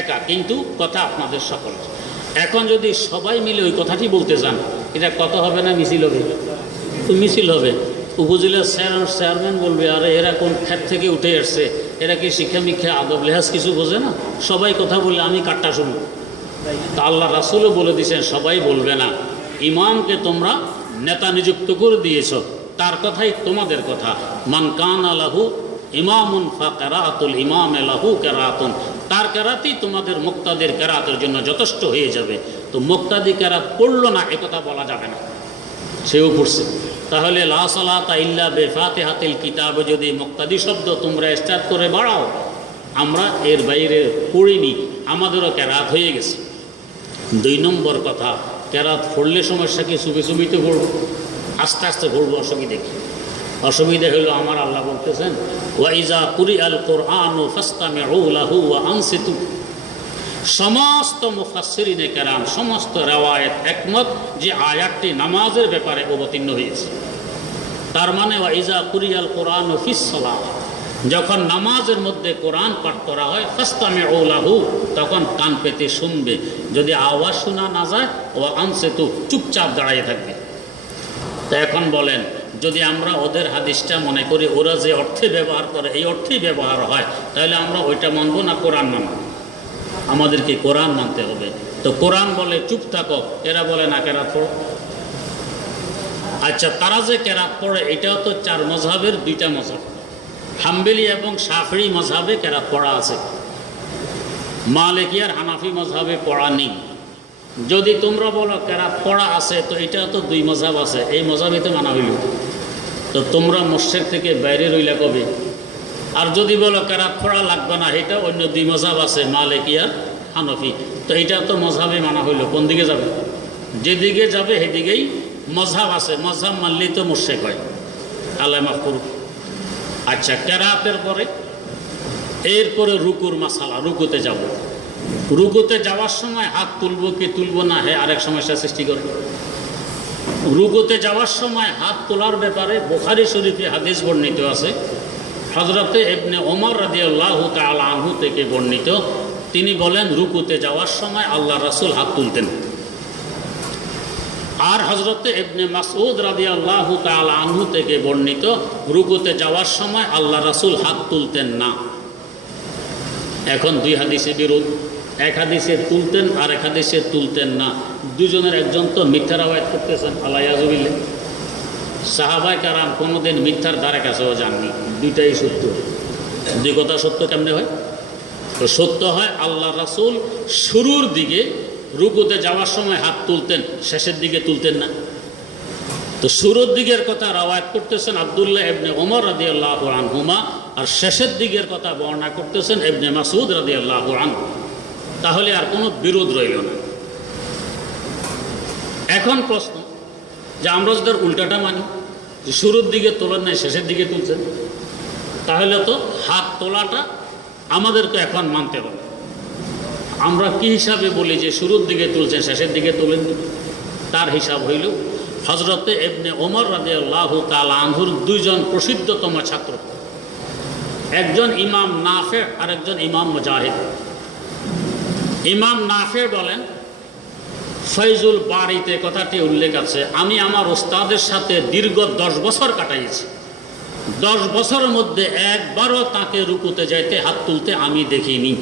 একা, কিন্তু কথা আপনাদের সকল। এখন যদি সবাই মিলে ওই কথাটি বলতে চান, এটা কত হবে না মিছিল হবে? তো মিছিল হবে। উপজেলার চেয়ারম্যান বলবে, আরে এরা কোন ক্ষেত থেকে উঠে আসছে, এরা কি শিক্ষা মিক্ষা আদব লেহাজ কিছু বোঝে না, সবাই কথা বললে আমি কাটটা শুনব। তা আল্লাহ রাসূলও বলে দিয়েছেন সবাই বলবে না, ইমামকে তোমরা নেতা নিযুক্ত করে দিয়েছ, তার কথাই তোমাদের কথা। মান কানা লাহু ইমামুন ফাকিরাতুল ইমাম লাহু কিরাতুন, তার কেরাতই তোমাদের মুক্তাদির কেরাতের জন্য যথেষ্ট হয়ে যাবে। তো মুক্তাদি কেরাত পড়লো না এ কথা বলা যাবে না, সেও পড়ছে। তাহলে লা সালাতা ইল্লা বিফাতিহাতিল কিতাব যদি মুক্তাদি শব্দ তোমরা স্টার্ট করে বাড়াও, আমরা এর বাইরে পড়িনি, আমাদেরও কেরাত হয়ে গেছে। 2 নম্বর কথা, কেরাত পড়লে সমস্যা কি? চুপে চুপিতে পড়বো, আস্তে আস্তে পড়বো, অসুবিধা কি? অসুবিধা হলো আমার আল্লাহ বলতেছেন ওয়া ইজা কুরিআল কুরআনু ফাসতামিউ লাহু ওয়া আনসিতু। সমস্ত মুফাসসিরিনে কেরাম, সমস্ত রিওয়ায়াত একমত যে আয়াতটি নামাজের ব্যাপারে অবতীর্ণ হয়েছে। তার মানে ওয়া ইজা কুরিআল কুরআনু ফিস সালাহ, যখন নামাজের মধ্যে কোরআন পাঠ করা হয়, ফাসতামিউ লাহু, তখন কান পেতে শুনবে। যদি আওয়াজ শোনা না যায়, ওয়া আনসিতু, চুপচাপ দাঁড়িয়ে থাকবে। তা এখন বলেন, যদি আমরা ওদের হাদিসটা মনে করি ওরা যে অর্থে ব্যবহার করে এই অর্থেই ব্যবহার হয়, তাহলে আমরা ওইটা মানবো না কোরআন মানব? আমাদেরকে কোরআন মানতে হবে। তো কোরআন বলে চুপ থাকো, এরা বলে না কেরাত পড়ো। আচ্ছা, তারা যে কেরাত পড়ে এটাও তো 4 মযহাবের 2টা মযহাব, হাম্বলি এবং শাফিঈ মযহাবে কেরাত পড়া আছে, মালিকি আর হানাফি মযহাবে পড়া নেই। যদি তোমরা বলো কেরাত পড়া আছে, তো এটাও তো 2 মযহাব আছে, এই মযহাবে তো মানা হইল। তো তোমরা মসজিদ থেকে বাইরে রইলা কবে? আর যদি বলো কেরাত পড়া লাগবে না, এটা অন্য 2 মযহাব আছে, মালিকি আর হানাফি, তো এটা তো মযহাবে মানা হইল। কোন দিকে যাবে? যেদিকে যাবে সেদিকেই মযহাব আছে, মযহাব মানলেই তো মুশরিক হয়। আল্লাহ মাফ করুক। আচ্ছা, কেরাতের পরে এরপরে রুকুর মাসালা, রুকুতে যাব। রুকুতে যাওয়ার সময় হাত তুলবো কি তুলবো না, আরেক সমস্যা সৃষ্টি করে। রুকুতে যাওয়ার সময় হাত তোলার ব্যাপারে বুখারী শরীফে হাদিস বর্ণিত আছে, হযরতে ইবনে ওমর রাদিয়াল্লাহু তাআলা আনহু থেকে বর্ণিত। তিনি বলেন, রুকুতে যাওয়ার সময় আল্লাহ রাসূল হাত তুলতেন। আর হযরতে ইবনে মাসউদ রাদিয়াল্লাহু তাআলা আনহু থেকে বর্ণিত, রুকুতে যাওয়ার সময় আল্লাহ রাসূল হাত তুলতেন না। এখন 2 হাদিসে বিরোধ, এক হাদিসে তুলতেন আর এক হাদিসে তুলতেন না। দুজনের একজন তো মিথ্যা রাওয়ায়াত করতেছেন, আল্লাহ। সাহাবায়ে কেরাম কোনোদিন মিথ্যার ধারে কাছেও যাননি, 2টাই সত্য। 2 কথা সত্য কেমনে হয়? তো সত্য হয় আল্লাহ রাসূল শুরুর দিকে রুকুতে যাওয়ার সময় হাত তুলতেন, শেষের দিকে তুলতেন না। তো শুরুর দিকের কথা রাওয়ায়াত করতেছেন আব্দুল্লাহ ইবনে ওমর রাদিয়াল্লাহু আনহুমা, আর শেষের দিকের কথা বর্ণনা করতেছেন ইবনে মাসউদ রাদিয়াল্লাহু আনহু। তাহলে আর কোনো বিরোধ রইল না। এখন প্রশ্ন, যে আমরা যদি উল্টাটা মানি, যে শুরুর দিকে তোলেন নাই শেষের দিকে তুলছেন, তাহলে তো হাত তোলাটা আমাদেরকে এখন মানতে হবে। আমরা কি হিসাবে বলি যে শুরুর দিকে তুলছেন শেষের দিকে তোলেন? তার হিসাব হইল হযরতে ইবনে ওমর রাদিয়াল্লাহু তাআলা আনহুর 2 জন প্রসিদ্ধতম ছাত্র, একজন ইমাম নাফে আর একজন ইমাম মুজাহিদ। ইমাম নাফে বলেন, ফয়জুল বারিতে কথাটি উল্লেখ আছে, আমি আমার ওস্তাদের সাথে দীর্ঘ 10 বছর কাটাইছি। 10 বছরের মধ্যে একবারও তাকে রুকুতে যাইতে হাত তুলতে আমি দেখিনি।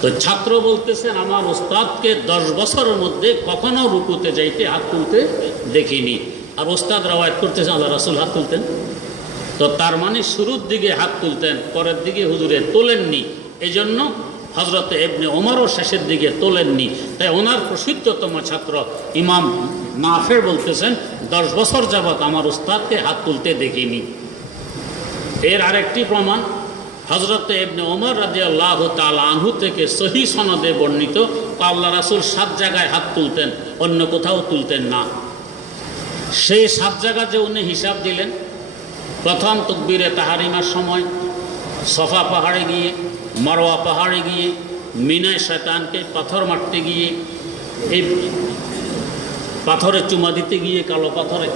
তো ছাত্র বলতেছেন, আমার ওস্তাদকে 10 বছরের মধ্যে কখনো রুকুতে যাইতে হাত তুলতে দেখিনি। আর ওস্তাদ রাওয়ায়াত করতেছেন আল্লাহ রাসূল হাত তুলতেন। তো তার মানে শুরুর দিকে হাত তুলতেন, পরের দিকে হুজুরে তোলেননি। এই জন্য হযরতে ইবনে ওমরও শেষের দিকে তোলেননি। তাই ওনার প্রসিদ্ধতম ছাত্র ইমাম নাফে বলতেছেন, 10 বছর যাবৎ আমার উস্তাদকে হাত তুলতে দেখিনি। এর আরেকটি প্রমাণ, হযরতে ইবনে ওমর রাদিয়াল্লাহু তাআলা আনহু থেকে সহিহ সনদে বর্ণিত, আল্লাহ রাসূল 7 জায়গায় হাত তুলতেন, অন্য কোথাও তুলতেন না। সেই 7 জায়গা যে উনি হিসাব দিলেন, প্রথম তাকবীরে তাহরিমার সময়, সফা পাহাড়ে গিয়ে, মারওয়া পাহাড়ে গিয়ে, মিনায় শয়তানকে পাথর মারতে গিয়ে, এই পাথরে চুমা দিতে গিয়ে, কালো পাথরে,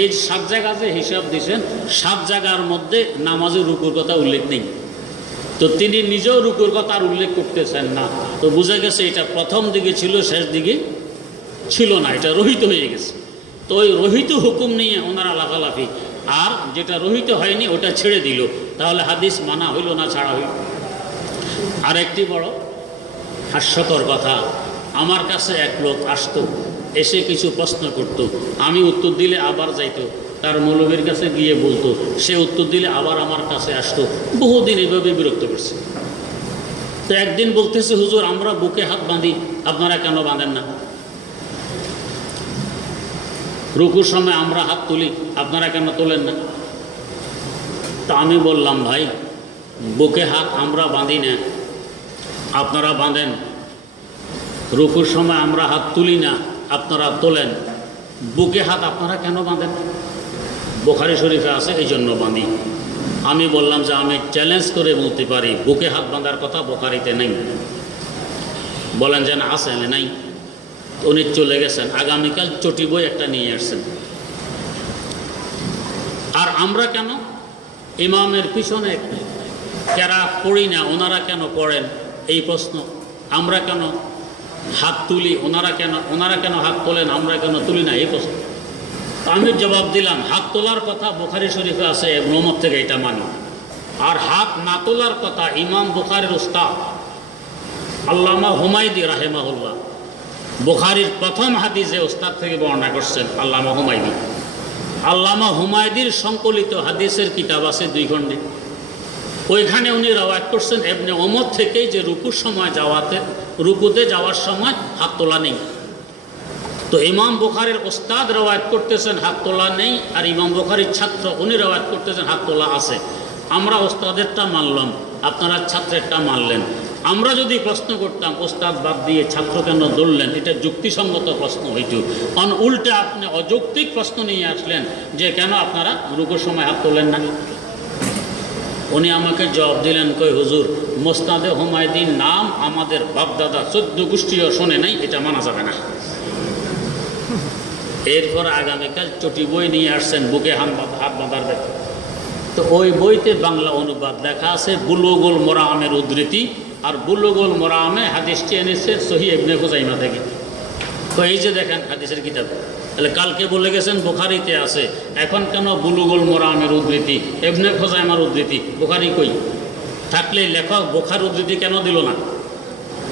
এই 7 জায়গা যে হিসাব দিয়েছেন, 7 জায়গার মধ্যে নামাজের রুকুর কথা উল্লেখ নেই। তো তিনি নিজেও রুকুর কথা আর উল্লেখ করতেছেন না। তো বোঝা গেছে এটা প্রথম দিকে ছিল, শেষ দিকে ছিল না, এটা রহিত হয়ে গেছে। তো ওই রহিত হুকুম নিয়ে ওনারা লাফালাফি, আর যেটা রহিত হয়নি ওটা ছেড়ে দিল। তাহলে হাদিস মানা হইল না ছাড়া হইল? আরেকটি বড় হাস্যকর কথা, আমার কাছে এক লোক আসতো, এসে কিছু প্রশ্ন করত, আমি উত্তর দিলে আবার যাইতো তার মৌলবীর কাছে গিয়ে বলতো, সে উত্তর দিলে আবার আমার কাছে আসতো। বহুদিন এভাবে বিরক্ত করছে। তো একদিন বলতেছে, হুজুর আমরা বুকে হাত বাঁধি, আপনারা কেন বাঁধেন না? রুকুর সময় আমরা হাত তুলি, আপনারা কেন তোলেন না? তা আমি বললাম, ভাই বুকে হাত আমরা বাঁধি না, আপনারা বাঁধেন। রুকুর সময় আমরা হাত তুলি না, আপনারা তোলেন। বুকে হাত আপনারা কেন বাঁধেন? বুখারী শরীফে আছে, এই জন্য বাঁধি। আমি বললাম যে আমি চ্যালেঞ্জ করে বলতে পারি বুকে হাত বাঁধার কথা বুখারীতে নেই। বলেন যে না আছে, নাই। উনি চলে গেছেন, আগামীকাল চটি বই একটা নিয়ে আসছেন। আর আমরা কেন ইমামের পিছনে কেরাত পড়ি না, ওনারা কেন পড়েন এই প্রশ্ন। আমরা কেন হাত তুলি, ওনারা কেন হাত তোলেন, আমরা কেন তুলি না এই প্রশ্ন। আমি জবাব দিলাম, হাত তোলার কথা বুখারী শরীফে আছে, ইবনে উমর থেকে এটা মানি। আর হাত না তোলার কথা ইমাম বুখারীর উস্তাদ আল্লামা হুমায়দি রাহিমাহুল্লাহ, বুখারীর প্রথম হাদিসে উস্তাদ থেকে বর্ণনা করছেন আল্লামা হুমায়দি। আল্লামা হুমায়দির সংকলিত হাদিসের কিতাব আছে 2 খণ্ডে। ওইখানে উনি রওয়ায়াত করছেন ইবনে উমর থেকেই যে রুকুতে যাওয়ার সময় হাত তোলা নেই। তো ইমাম বুখারীর উস্তাদ রওয়ায়াত করতেছেন হাত তোলা নেই, আর ইমাম বুখারীর ছাত্র উনি রওয়ায়াত করতেছেন হাত তোলা আছে। আমরা উস্তাদেরটা মানলাম, আপনারা ছাত্রেরটা মানলেন। আমরা যদি প্রশ্ন করতাম উস্তাদ বাদ দিয়ে ছাত্র কেন ধরলেন, এটা যুক্তিসঙ্গত প্রশ্ন হইত। উল্টে আপনি অযৌক্তিক প্রশ্ন নিয়ে আসলেন যে কেন আপনারা রুকুর সময় হাত তোলেন না। উনি আমাকে জবাব দিলেন, কই হুজুর মুসনাদে হুমায়দির নাম আমাদের বাপদাদা 14 গোষ্ঠীও শোনে নাই, এটা মানা যাবে না। এরপর আগামীকাল চটি বই নিয়ে আসছেন বুকে হাত বাঁধার ব্যাপারে। তো ওই বইতে বাংলা অনুবাদ লেখা আছে বুলুগুল মারামের উদ্ধৃতি, আর বুলুগুল মারামে হাদিসটি এনেছে সহিহ ইবনে খুজাইমা থেকে। তো এই যে দেখেন হাদিসের কিতাব, তাহলে কালকে বলে গেছেন বুখারীতে আছে, এখন কেন বুলুগুল মারামের উদ্ধৃতি, ইবনে খুজাইমার উদ্ধৃতি? বুখারী কই? থাকলে লেখক বুখারী উদ্ধৃতি কেন দিল না?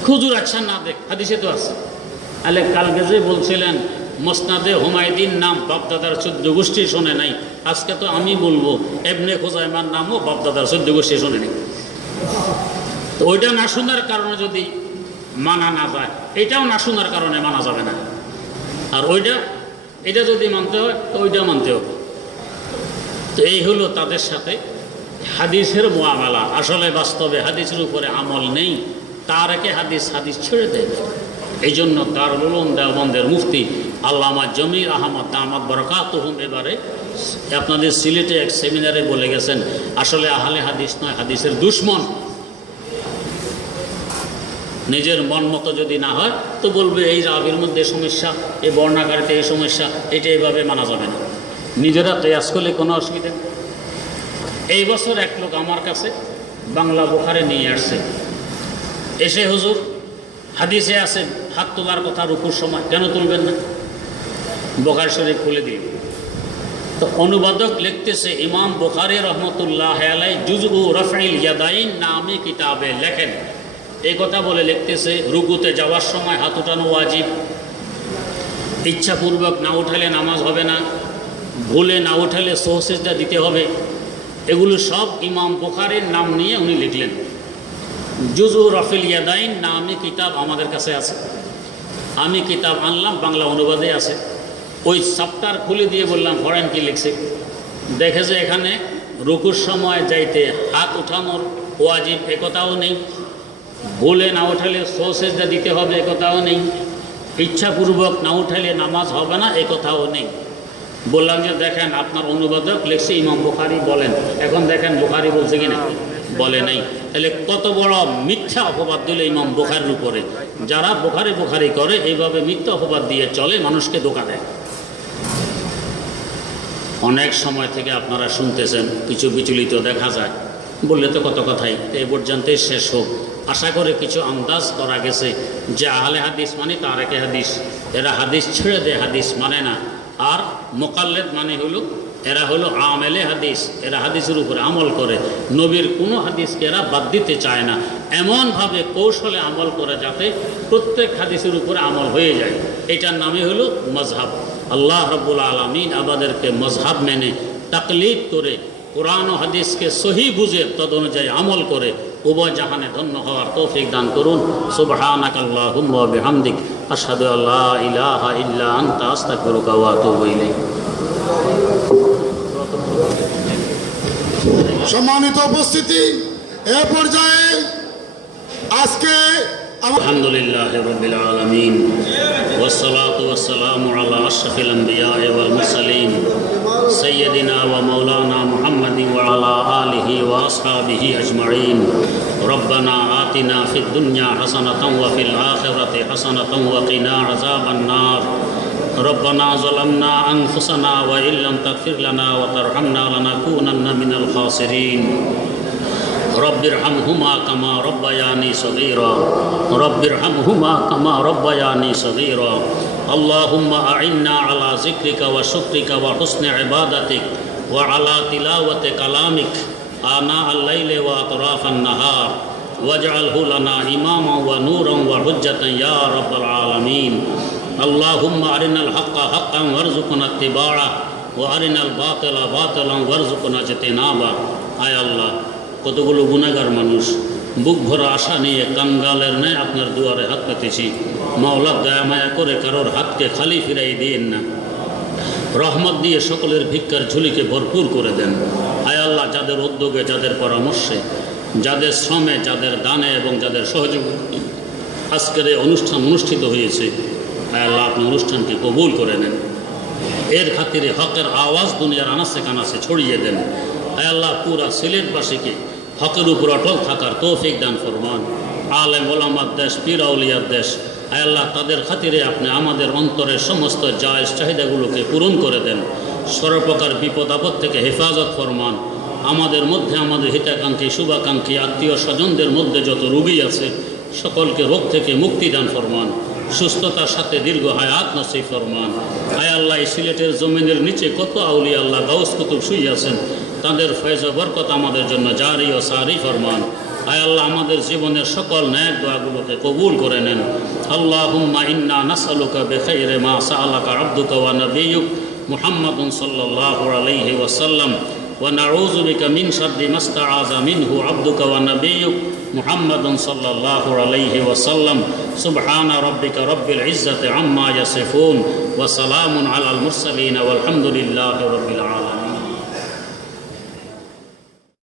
হুজুর আচ্ছা না দেখ, হাদিসে তো আছে। তাহলে কালকে যে বলছিলেন মুসনাদে হুমায়দির নাম বাপদাদার 14 গোষ্ঠী শোনে নাই, আজকে তো আমি বলবো ইবনে খুজাইমার নামও বাপদাদার 14 গোষ্ঠী শোনে নাই। তো ওইটা না শোনার কারণে যদি মানা না যায়, এটাও না শোনার কারণে মানা যাবে না। আর এটা যদি মানতে হয় তো ওইটা মানতে হবে। তো এই হলো তাদের সাথে হাদিসের মুআমালা। আসলে বাস্তবে হাদিসের উপরে আমল নেই, তার একে হাদিস ছেড়ে দেয়। এই জন্য দারুল উলুম দেওবন্দের মুফতি আল্লামা জমির আহমদ দামাত বরকাতুহুম এবারে আপনাদের সিলেটে এক সেমিনারে বলে গেছেন, আসলে আহলে হাদিস নয়, হাদিসের দুশ্মন। নিজের মন মতো যদি না হয় তো বলবে এই রাবির মধ্যে সমস্যা, এই বর্ণাকারিতে এই সমস্যা, এটা এইভাবে মানা যাবে না। নিজেরা কেয়াস করলে কোনো অসুবিধা নেই। এই বছর এক লোক আমার কাছে বাংলা বুখারী নিয়ে আসছে, এসে হুজুর হাদিসে আছে হাত তোলার কথা রুকুর সময়, কেন তুলবেন না? বুখারী শরীফ খুলে দিল। তো অনুবাদক লিখতেছে ইমাম বুখারী রহমতুল্লাহ আলাইহি জুজউ রাফঈল ইয়াদাইন নামে কিতাবে লেখেন, এই কথা বলে লিখতেছে রুকুতে যাওয়ার সময় হাত উঠানো ওয়াজিব, ইচ্ছাপূর্বক না উঠালে নামাজ হবে না, ভুলে না উঠালে সহসিজদা দিতে হবে। এগুলো সব ইমাম বুখারীর নাম নিয়ে উনি লিখলেন। জুজউ রাফঈল ইয়াদাইন নামে কিতাব আমাদের কাছে আছে, আমি কিতাব আনলাম, বাংলা অনুবাদে আছে। ওই চ্যাপ্টার খুলে দিয়ে বললাম পড়েন কি লিখছে। দেখে যে এখানে রুকুর সময় যাইতে হাত উঠানোর ওয়াজিব একথাও নেই, ভুলে না উঠালে সহসিজদা দিতে হবে একথাও নেই, ইচ্ছাপূর্বক না উঠালে নামাজ হবে না একথাও নেই। বললাম যে দেখেন আপনার অনুবাদক লিখছে ইমাম বুখারী বলেন, এখন দেখেন বুখারী বলছে কিনা, বলে নাই। তাহলে কত বড় মিথ্যা অপবাদ দিল ইমাম বুখারীর উপরে। যারা বুখারী করে এইভাবে মিথ্যা অপবাদ দিয়ে চলে, মানুষকে ধোঁকা দেয়। অনেক সময় থেকে আপনারা শুনতেছেন, কিছু বিচলিত দেখা যায় বললে তো কত কথাই এই পর্যন্তই শেষ হোক। আশা করে কিছু আন্দাজ করা গেছে যে আহলে হাদিস মানে তারেকে হাদিস, এরা হাদিস ছেড়ে দেয়, হাদিস মানে না। আর মোকাল্লেদ মানে হলো এরা হলো আমেলে হাদিস, এরা হাদিসের উপরে আমল করে, নবীর কোনো হাদিসকে এরা বাদ দিতে চায় না, এমনভাবে কৌশলে আমল করে যাতে প্রত্যেক হাদিসের উপরে আমল হয়ে যায়। এটার নামে হলো মজহাব। আল্লাহ রাব্বুল আলামিন আমাদেরকে মজহাব মেনে তাকলিদ করে কোরআন ও হাদিসকে সহি বুঝে তদ অনুযায়ী আমল করে উভয় জাহানে ধন্য হওয়ার তৌফিক দান করুন। সুবহানাকাল্লাহুম্মা ওয়া বিহামদিক আশহাদু আল্লা ইলাহা ইল্লা আনতা আস্তাগফিরুকা ওয়া আতুবু ইলাইক। সম্মানিত উপস্থিতি, এ পর্যায়ে আজকে আলহামদুলিল্লাহ রাব্বিল আলামিন ওয়াসসালাতু ওয়াসসালামু আলা আশরাফিল আমবিয়া ওয়াল মুরসালিন সাইয়্যিদিনা ওয়া মাওলানা মুহাম্মাদিন ওয়া আলা আলিহি ওয়া আসহাবিহি আজমাইন। রব্বানা আতিনা ফিদ দুনিয়া হাসানাতাও ওয়া ফিল আখিরাতি হাসানাতাও ওয়া কিনা আযাবান নার। রব্বানা যালামনা আনফুসানা ওয়া ইল্লাম তাগফির লানা ওয়া তারহামনা লানাকুনান্না মিনাল খাসিরিন। রব্বিরহামহুমা কামা রব্বায়ানি সগীরা, রব্বিরহামহুমা কামা রব্বায়ানি সগীরা। আল্লাহুম্মা আইন্না আলা যিকরিকা ওয়া শুকরিকা ওয়া হুসনি ইবাদাতিক ওয়া আলা তিলাওয়াতি কালামিক আনা আল-লাইলি ওয়া আতরাফান নাহার ওয়াজআলহু লানা ইমামান ওয়া নূরান ওয়া হুজ্জাতান ইয়া রাব্বাল আলামিন। আল্লাহুম্মা আরিনাল হাক্কা হাক্কান ওয়ারযুকনা ইত্তিবাআহ ওয়া আরিনাল বাতিলা বাতিলান ওয়ারযুকনা ইজতিনাবা। আয় আল্লাহ, কতগুলো গুনাহগার মানুষ বুক ভরা আশা নিয়ে কাঙ্গালের ন্যায় আপনার দুয়ারে হাত পেতেছি। মাওলা দয়া মায়া করে কারোর হাতকে খালি ফিরাই দিয়েন না, রহমত দিয়ে সকলের ভিক্ষার ঝুলিকে ভরপুর করে দেন। আয় আল্লাহ, যাদের উদ্যোগে, যাদের পরামর্শে, যাদের শ্রমে, যাদের দানে এবং যাদের সহযোগে আজকের এই অনুষ্ঠান অনুষ্ঠিত হয়েছে, আয় আল্লাহ আপনি অনুষ্ঠানকে কবুল করে নেন। এর খাতিরে হকের আওয়াজ দুনিয়ার আনাচে কানাচে ছড়িয়ে দেন। আয় আল্লাহ, পুরা সিলেটবাসীকে হকের উপর অটল থাকার তৌফিক দান ফরমান। আলেম ওলামার দেশ, পীর আউলিয়ার দেশ, আয় আল্লাহ তাদের খাতিরে আপনি আমাদের অন্তরের সমস্ত জায়েজ চাহিদাগুলোকে পূরণ করে দেন। সর্বপ্রকার বিপদ আপদ থেকে হেফাজত ফরমান। আমাদের মধ্যে আমাদের হিতাকাঙ্ক্ষী, শুভাকাঙ্ক্ষী, আত্মীয় স্বজনদের মধ্যে যত রোগী আছে সকলকে রোগ থেকে মুক্তি দান ফরমান। সুস্থতার সাথে দীর্ঘ হায়াত নসিব ফরমান। আয় আল্লাহ, এই সিলেটের জমিনের নিচে কত আউলিয়া আল্লাহ গাউস কুতুব শুয়ে আছেন, তাদের ফয়েজ ও বরকত আমাদের জন্য জারি ও সারি ফরমান। আয় আল্লাহ, আমাদের জীবনের সকল ন্যাক দোয়াগুলোকে কবুল করে নেন। আল্লাহুম্মা ইন্না নাসআলুকা বিখাইরি মা সাআলাকা আবদুকা ওয়া নাবিয়্যুক মুহাম্মাদুন সাল্লাল্লাহু আলাইহি ওয়াসাল্লাম ওয়া নাউযু বিকা মিন শাররি মা ইসতাআযা মিনহু আবদুকা ওয়া নাবিয়্যুক মুহাম্মাদুন সাল্লাল্লাহু আলাইহি ওয়াসাল্লাম। সুবহানা রাব্বিকা রাব্বিল ইজ্জাতি আম্মা ইয়াসিফুন ওয়া সালামুন আলাল মুরসালিন ওয়াল হামদুলিল্লাহি রাব্বিল আলামিন।